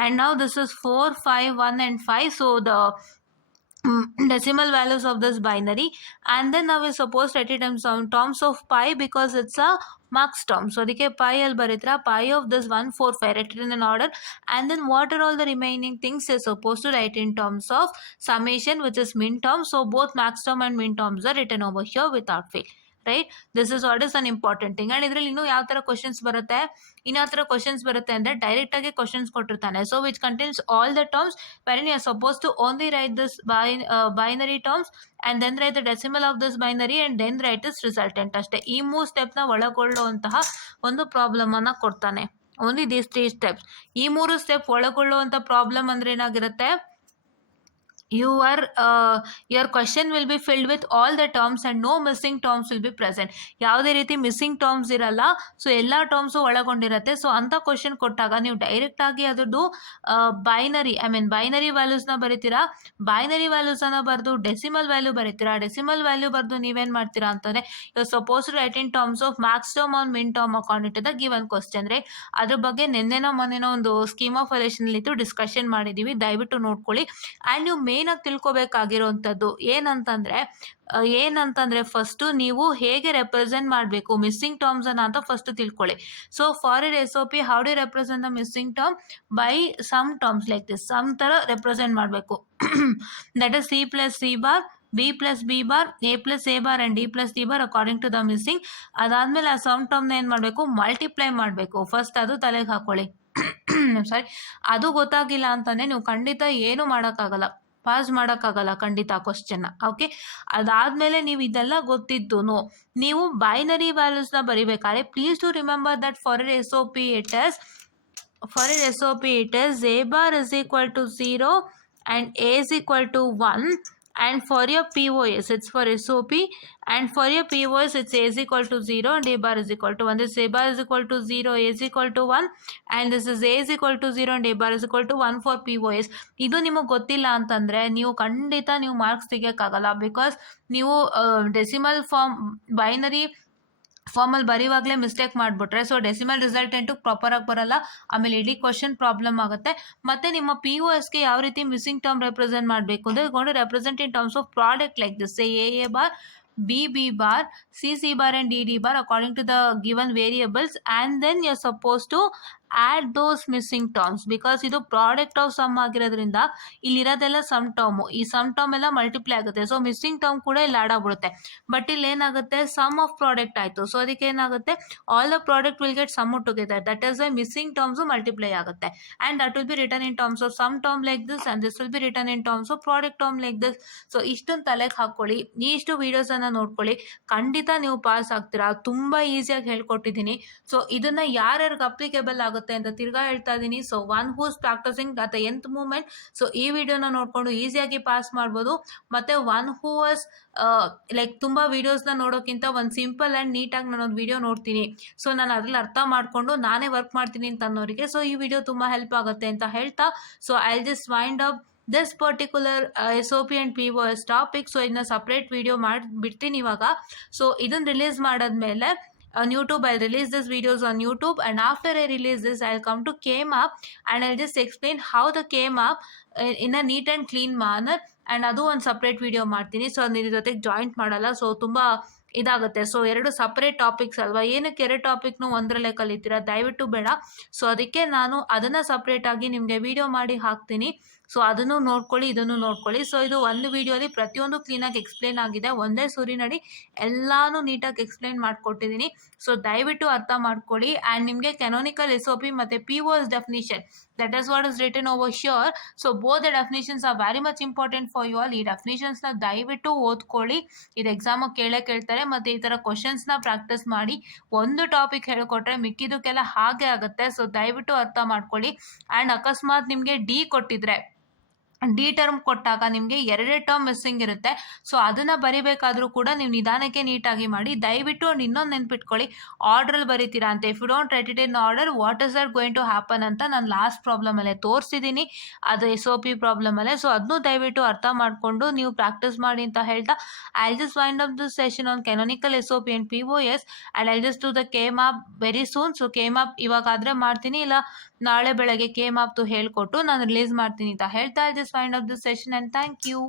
And now this is 4, 5, 1 and 5. So the decimal values of this binary, and then now we're supposed to write it in some terms of pi because it's a marks term. So ಅದಕ್ಕೆ pi ಅಲ್ಲಿ ಬರೀತೀರಾ, pi of this 1, 4, 5, write it in an order, and then what are all the remaining things you're supposed to write in terms of summation, which is min term. So both max term and min terms are written over here without fail, right. This is what is an important thing. And ಇದರಲ್ಲಿ ಇನ್ನೂ ಯಾವ ಥರ ಕ್ವಶನ್ಸ್ ಬರುತ್ತೆ, ಇನ್ಯಾವ ಥರ ಕ್ವಶನ್ಸ್ ಬರುತ್ತೆ ಅಂದರೆ ಡೈರೆಕ್ಟಾಗಿ ಕ್ವಶನ್ಸ್ ಕೊಟ್ಟಿರ್ತಾನೆ. So which contains all the terms when you are suppose to only write this binary terms and then write the decimal of this binary and then write this resultant. ಅಷ್ಟೇ. ಈ 3 ಸ್ಟೆಪ್ನ ಒಳಗೊಳ್ಳುವಂತಹ ಒಂದು ಪ್ರಾಬ್ಲಮನ್ನು ಕೊಡ್ತಾನೆ. Only these 3 steps. ಈ 3 ಸ್ಟೆಪ್ ಒಳಗೊಳ್ಳುವಂಥ ಪ್ರಾಬ್ಲಮ್ ಅಂದರೆ ಏನಾಗಿರುತ್ತೆ, your question will be filled with all the terms and no missing terms will be present. ಯಾವುದೇ ರೀತಿ ಮಿಸ್ಸಿಂಗ್ ಟರ್ಮ್ಸ್ ಇರಲ್ಲ. ಸೊ ಎಲ್ಲ ಟರ್ಮ್ಸು ಒಳಗೊಂಡಿರುತ್ತೆ. ಸೊ ಅಂಥ ಕ್ವಶನ್ ಕೊಟ್ಟಾಗ ನೀವು ಡೈರೆಕ್ಟಾಗಿ ಅದರದ್ದು ಬೈನರಿ ವ್ಯಾಲ್ಯೂಸ್ನ ಬರೀತೀರಾ. ಬೈನರಿ ವ್ಯಾಲ್ಯೂಸನ್ನು ಬರೆದು ಡೆಸಿಮಲ್ ವ್ಯಾಲ್ಯೂ ಬರೀತೀರಾ. ಡೆಸಿಮಲ್ ವ್ಯಾಲ್ಯೂ ಬರೆದು ನೀವೇನು ಮಾಡ್ತೀರಾ ಅಂತಂದರೆ you suppose to write in terms of max term on min term according to the given question, right. ಅದ್ರ ಬಗ್ಗೆ ನಿನ್ನೆನೋ ಮೊನ್ನೆನೋ ಒಂದು ಸ್ಕೀಮ್ ಆಫ್ ಅಲೇಷನ್ ಇತ್ತು, ಡಿಸ್ಕಷನ್ ಮಾಡಿದ್ದೀವಿ, ದಯವಿಟ್ಟು ನೋಡ್ಕೊಳ್ಳಿ. ಆ್ಯಂಡ್ ನೀವು ಮೇನ್ ಮೇಯ್ನಾಗಿ ತಿಳ್ಕೊಬೇಕಾಗಿರೋವಂಥದ್ದು ಏನಂತಂದರೆ ಫಸ್ಟು ನೀವು ಹೇಗೆ ರೆಪ್ರೆಸೆಂಟ್ ಮಾಡಬೇಕು ಮಿಸ್ಸಿಂಗ್ ಟರ್ಮ್ಸನ್ನು ಅಂತ ಫಸ್ಟ್ ತಿಳ್ಕೊಳ್ಳಿ. So for your SOP how do represent the missing term by sum terms like this. Sum ಥರ ರೆಪ್ರೆಸೆಂಟ್ ಮಾಡಬೇಕು. That is C plus C bar, B plus B bar, A plus A bar and D plus D bar according to the missing. ಅದಾದಮೇಲೆ ಆ ಸಮ್ ಟರ್ಮ್ನ ಏನು ಮಾಡಬೇಕು, ಮಲ್ಟಿಪ್ಲೈ ಮಾಡಬೇಕು. ಫಸ್ಟ್ ಅದು ತಲೆಗೆ ಹಾಕ್ಕೊಳ್ಳಿ. ಸಾರಿ, ಅದು ಗೊತ್ತಾಗಿಲ್ಲ ಅಂತಂದರೆ ನೀವು ಖಂಡಿತ ಏನು ಮಾಡೋಕ್ಕಾಗಲ್ಲ, ಪಾಸ್ ಮಾಡೋಕ್ಕಾಗಲ್ಲ ಖಂಡಿತ ಕ್ವಶನ್ನ. ಓಕೆ, ಅದಾದಮೇಲೆ ನೀವು ಇದೆಲ್ಲ ಗೊತ್ತಿದ್ದು ನೀವು ಬೈನರಿ ವ್ಯಾಲ್ಯೂಸ್ನ ಬರಿಬೇಕಾದ್ರೆ please to remember that for SOP it is A bar is equal to 0 and A is equal to 1. And for your POS, it's for SOP, and for your POS, it's A is equal to 0 and A bar is equal to 1. This A bar is equal to 0, A is equal to 1, and this is A is equal to 0 and A bar is equal to 1 for POS. ಇದು ನಿಮಗೆ ಗೊತ್ತಿಲ್ಲ ಅಂತಂದರೆ ನೀವು ಖಂಡಿತ ನೀವು ಮಾರ್ಕ್ಸ್ ತೆಗಿಯೋಕ್ಕಾಗಲ್ಲ. ಬಿಕಾಸ್ ನೀವು decimal binary ಫಾರ್ಮಲ್ಲಿ ಬರೀವಾಗಲೇ ಮಿಸ್ಟೇಕ್ ಮಾಡಿಬಿಟ್ರೆ ಸೊ ಡೆಸಿಮಲ್ ರಿಸಲ್ಟೆಂಟು ಪ್ರಾಪರಾಗಿ ಬರಲ್ಲ. ಆಮೇಲೆ ಇಡೀ ಕ್ವಶನ್ ಪ್ರಾಬ್ಲಮ್ ಆಗುತ್ತೆ. ಮತ್ತು ನಿಮ್ಮ POSಗೆ ಯಾವ ರೀತಿ ಮಿಸ್ಸಿಂಗ್ ಟರ್ಮ್ ರೆಪ್ರೆಸೆಂಟ್ ಮಾಡಬೇಕು ಅಂದರೆ gonna represent in terms of product like this. A bar, B bar, C bar and D bar according to the given variables, and then you're supposed to add those missing terms because ಇದು product of sum ಆಗಿರೋದ್ರಿಂದ ಇಲ್ಲಿರೋದೆಲ್ಲ sum term. ಈ sum term ಎಲ್ಲ multiply ಆಗುತ್ತೆ. So missing term ಕೂಡ ಇಲ್ಲಿ add ಆಗ್ಬಿಡುತ್ತೆ. But ಇಲ್ಲಿ ಏನಾಗುತ್ತೆ, ಸಮ್ ಆಫ್ ಪ್ರಾಡಕ್ಟ್ ಆಯಿತು. ಸೊ ಅದಕ್ಕೆ ಏನಾಗುತ್ತೆ, all the product will get sum together. That is why missing terms multiply ಆಗುತ್ತೆ. And that will be return in terms of sum term like this and this will be return in terms of product term like this. So ಇಷ್ಟೊಂದು ತಲೆಗೆ ಹಾಕ್ಕೊಳ್ಳಿ, ಇಷ್ಟು ವೀಡಿಯೋಸನ್ನು ನೋಡ್ಕೊಳ್ಳಿ, ಖಂಡಿತ ನೀವು ಪಾಸ್ ಆಗ್ತೀರಾ. ತುಂಬ ಈಸಿಯಾಗಿ ಹೇಳ್ಕೊಟ್ಟಿದ್ದೀನಿ. ಸೊ ಇದನ್ನು ಯಾರ್ಯಾರಿಗೆ ಅಪ್ಲಿಕೇಬಲ್ ಆಗುತ್ತೆ ಅಂತ ತಿರ್ಗಾ ಹೇಳ್ತಾ ಇದ್ದೀನಿ. So one whose practicing at the nth moment, so ಈ ವಿಡಿಯೋನ ನೋಡಿಕೊಂಡು ಈಸಿಯಾಗಿ ಪಾಸ್ ಮಾಡ್ಬೋದು. ಮತ್ತು ಒನ್ ಹೂ ವಾಸ್ ಲೈಕ್ ತುಂಬ ವೀಡಿಯೋಸ್ನ ನೋಡೋಕ್ಕಿಂತ ಒಂದು ಸಿಂಪಲ್ ಆ್ಯಂಡ್ ನೀಟಾಗಿ ನಾನೊಂದು ವಿಡಿಯೋ ನೋಡ್ತೀನಿ, ಸೊ ನಾನು ಅದ್ರಲ್ಲಿ ಅರ್ಥ ಮಾಡಿಕೊಂಡು ನಾನೇ ವರ್ಕ್ ಮಾಡ್ತೀನಿ ಅಂತ ಅನ್ನೋರಿಗೆ ಸೊ ಈ ವಿಡಿಯೋ ತುಂಬ ಹೆಲ್ಪ್ ಆಗುತ್ತೆ ಅಂತ ಹೇಳ್ತಾ, so I just wind up this particular SOP and POS topic. So ಇದನ್ನ ಸಪ್ರೇಟ್ ವಿಡಿಯೋ ಮಾಡಿಬಿಡ್ತೀನಿ ಇವಾಗ. ಸೊ ಇದನ್ನು ರಿಲೀಸ್ ಮಾಡಾದ್ಮೇಲೆ on YouTube, I'll release these videos on YouTube, and after I release this, I'll come to K-map and I'll just explain how the K-map in a neat and clean manner, and ಅದು ಒಂದು separate video ಮಾಡ್ತೀನಿ. ಸೊ ನಿನ್ನ ಜೊತೆಗೆ ಜಾಯಿಂಟ್ ಮಾಡಲ್ಲ, ಸೊ ತುಂಬ ಇದಾಗುತ್ತೆ. ಸೊ ಎರಡು separate topics ಅಲ್ವಾ, ಏನಕ್ಕೆ ಎರಡು ಟಾಪಿಕ್ನು ಒಂದರಲ್ಲೇ ಕಲಿತೀರಾ, ದಯವಿಟ್ಟು ಬೇಡ. ಸೊ ಅದಕ್ಕೆ ನಾನು ಅದನ್ನು ಸಪ್ರೇಟಾಗಿ ನಿಮಗೆ ವಿಡಿಯೋ ಮಾಡಿ ಹಾಕ್ತೀನಿ. ಸೊ ಅದನ್ನು ನೋಡ್ಕೊಳ್ಳಿ, ಇದನ್ನು ನೋಡ್ಕೊಳ್ಳಿ. ಸೊ ಇದು ಒಂದು ವಿಡಿಯೋಲಿ ಪ್ರತಿಯೊಂದು ಕ್ಲೀನಾಗಿ ಎಕ್ಸ್ಪ್ಲೇನ್ ಆಗಿದೆ. ಒಂದೇ ಸೂರಿನಡಿ ಎಲ್ಲಾನು ನೀಟಾಗಿ ಎಕ್ಸ್ಪ್ಲೇನ್ ಮಾಡಿಕೊಟ್ಟಿದ್ದೀನಿ. ಸೊ ದಯವಿಟ್ಟು ಅರ್ಥ ಮಾಡ್ಕೊಳ್ಳಿ. ಆ್ಯಂಡ್ ನಿಮಗೆ ಕೆನೋನಿಕಲ್ SOP ಮತ್ತು POS definition, that is what is written over sure. So both the definitions are very much important for you all. ಈ ಡೆಫಿನಿಷನ್ಸ್ನ ದಯವಿಟ್ಟು ಓದ್ಕೊಳ್ಳಿ, ಇದು ಎಕ್ಸಾಮಿಗೆ ಕೇಳ್ತಾರೆ. ಮತ್ತು ಈ ಥರ ಕ್ವಶನ್ಸ್ನ ಪ್ರಾಕ್ಟೀಸ್ ಮಾಡಿ. ಒಂದು ಟಾಪಿಕ್ ಹೇಳ್ಕೊಟ್ರೆ ಮಿಕ್ಕಿದಕ್ಕೆಲ್ಲ ಹಾಗೆ ಆಗುತ್ತೆ. ಸೊ ದಯವಿಟ್ಟು ಅರ್ಥ ಮಾಡ್ಕೊಳ್ಳಿ. ಆ್ಯಂಡ್ ಅಕಸ್ಮಾತ್ ನಿಮಗೆ D ಕೊಟ್ಟಿದ್ರೆ, D ಟರ್ಮ್ ಕೊಟ್ಟಾಗ ನಿಮಗೆ ಎರಡೇ ಟರ್ಮ್ ಮಿಸ್ಸಿಂಗ್ ಇರುತ್ತೆ. ಸೊ ಅದನ್ನು ಬರಿಬೇಕಾದ್ರೂ ಕೂಡ ನೀವು ನಿಧಾನಕ್ಕೆ ನೀಟಾಗಿ ಮಾಡಿ. ದಯವಿಟ್ಟು ಇನ್ನೊಂದು ನೆನ್ಪಿಟ್ಕೊಳ್ಳಿ, ಆರ್ಡ್ರಲ್ಲಿ ಬರೀತೀರಾ ಅಂತ. If you don't write it in order, what is that going to happen ಅಂತ ನಾನು ಲಾಸ್ಟ್ ಪ್ರಾಬ್ಲಮಲ್ಲೇ ತೋರಿಸಿದ್ದೀನಿ, ಅದು SOP ಪ್ರಾಬ್ಲಮಲ್ಲೇ. ಸೊ ಅದನ್ನು ದಯವಿಟ್ಟು ಅರ್ಥ ಮಾಡಿಕೊಂಡು ನೀವು ಪ್ರಾಕ್ಟೀಸ್ ಮಾಡಿ ಅಂತ ಹೇಳ್ತಾ, I just wind up this session on canonical SOP and POS, and I just do the K-map very soon. So K-map ಇವಾಗಾದರೆ ಮಾಡ್ತೀನಿ, ಇಲ್ಲ ನಾಳೆ ಬೆಳಗ್ಗೆ K-map ಹೇಳ್ಕೊಟ್ಟು ನಾನು ರಿಲೀಸ್ ಮಾಡ್ತೀನಿ ಅಂತ ಹೇಳ್ತಾ, I just wind up this session and thank you.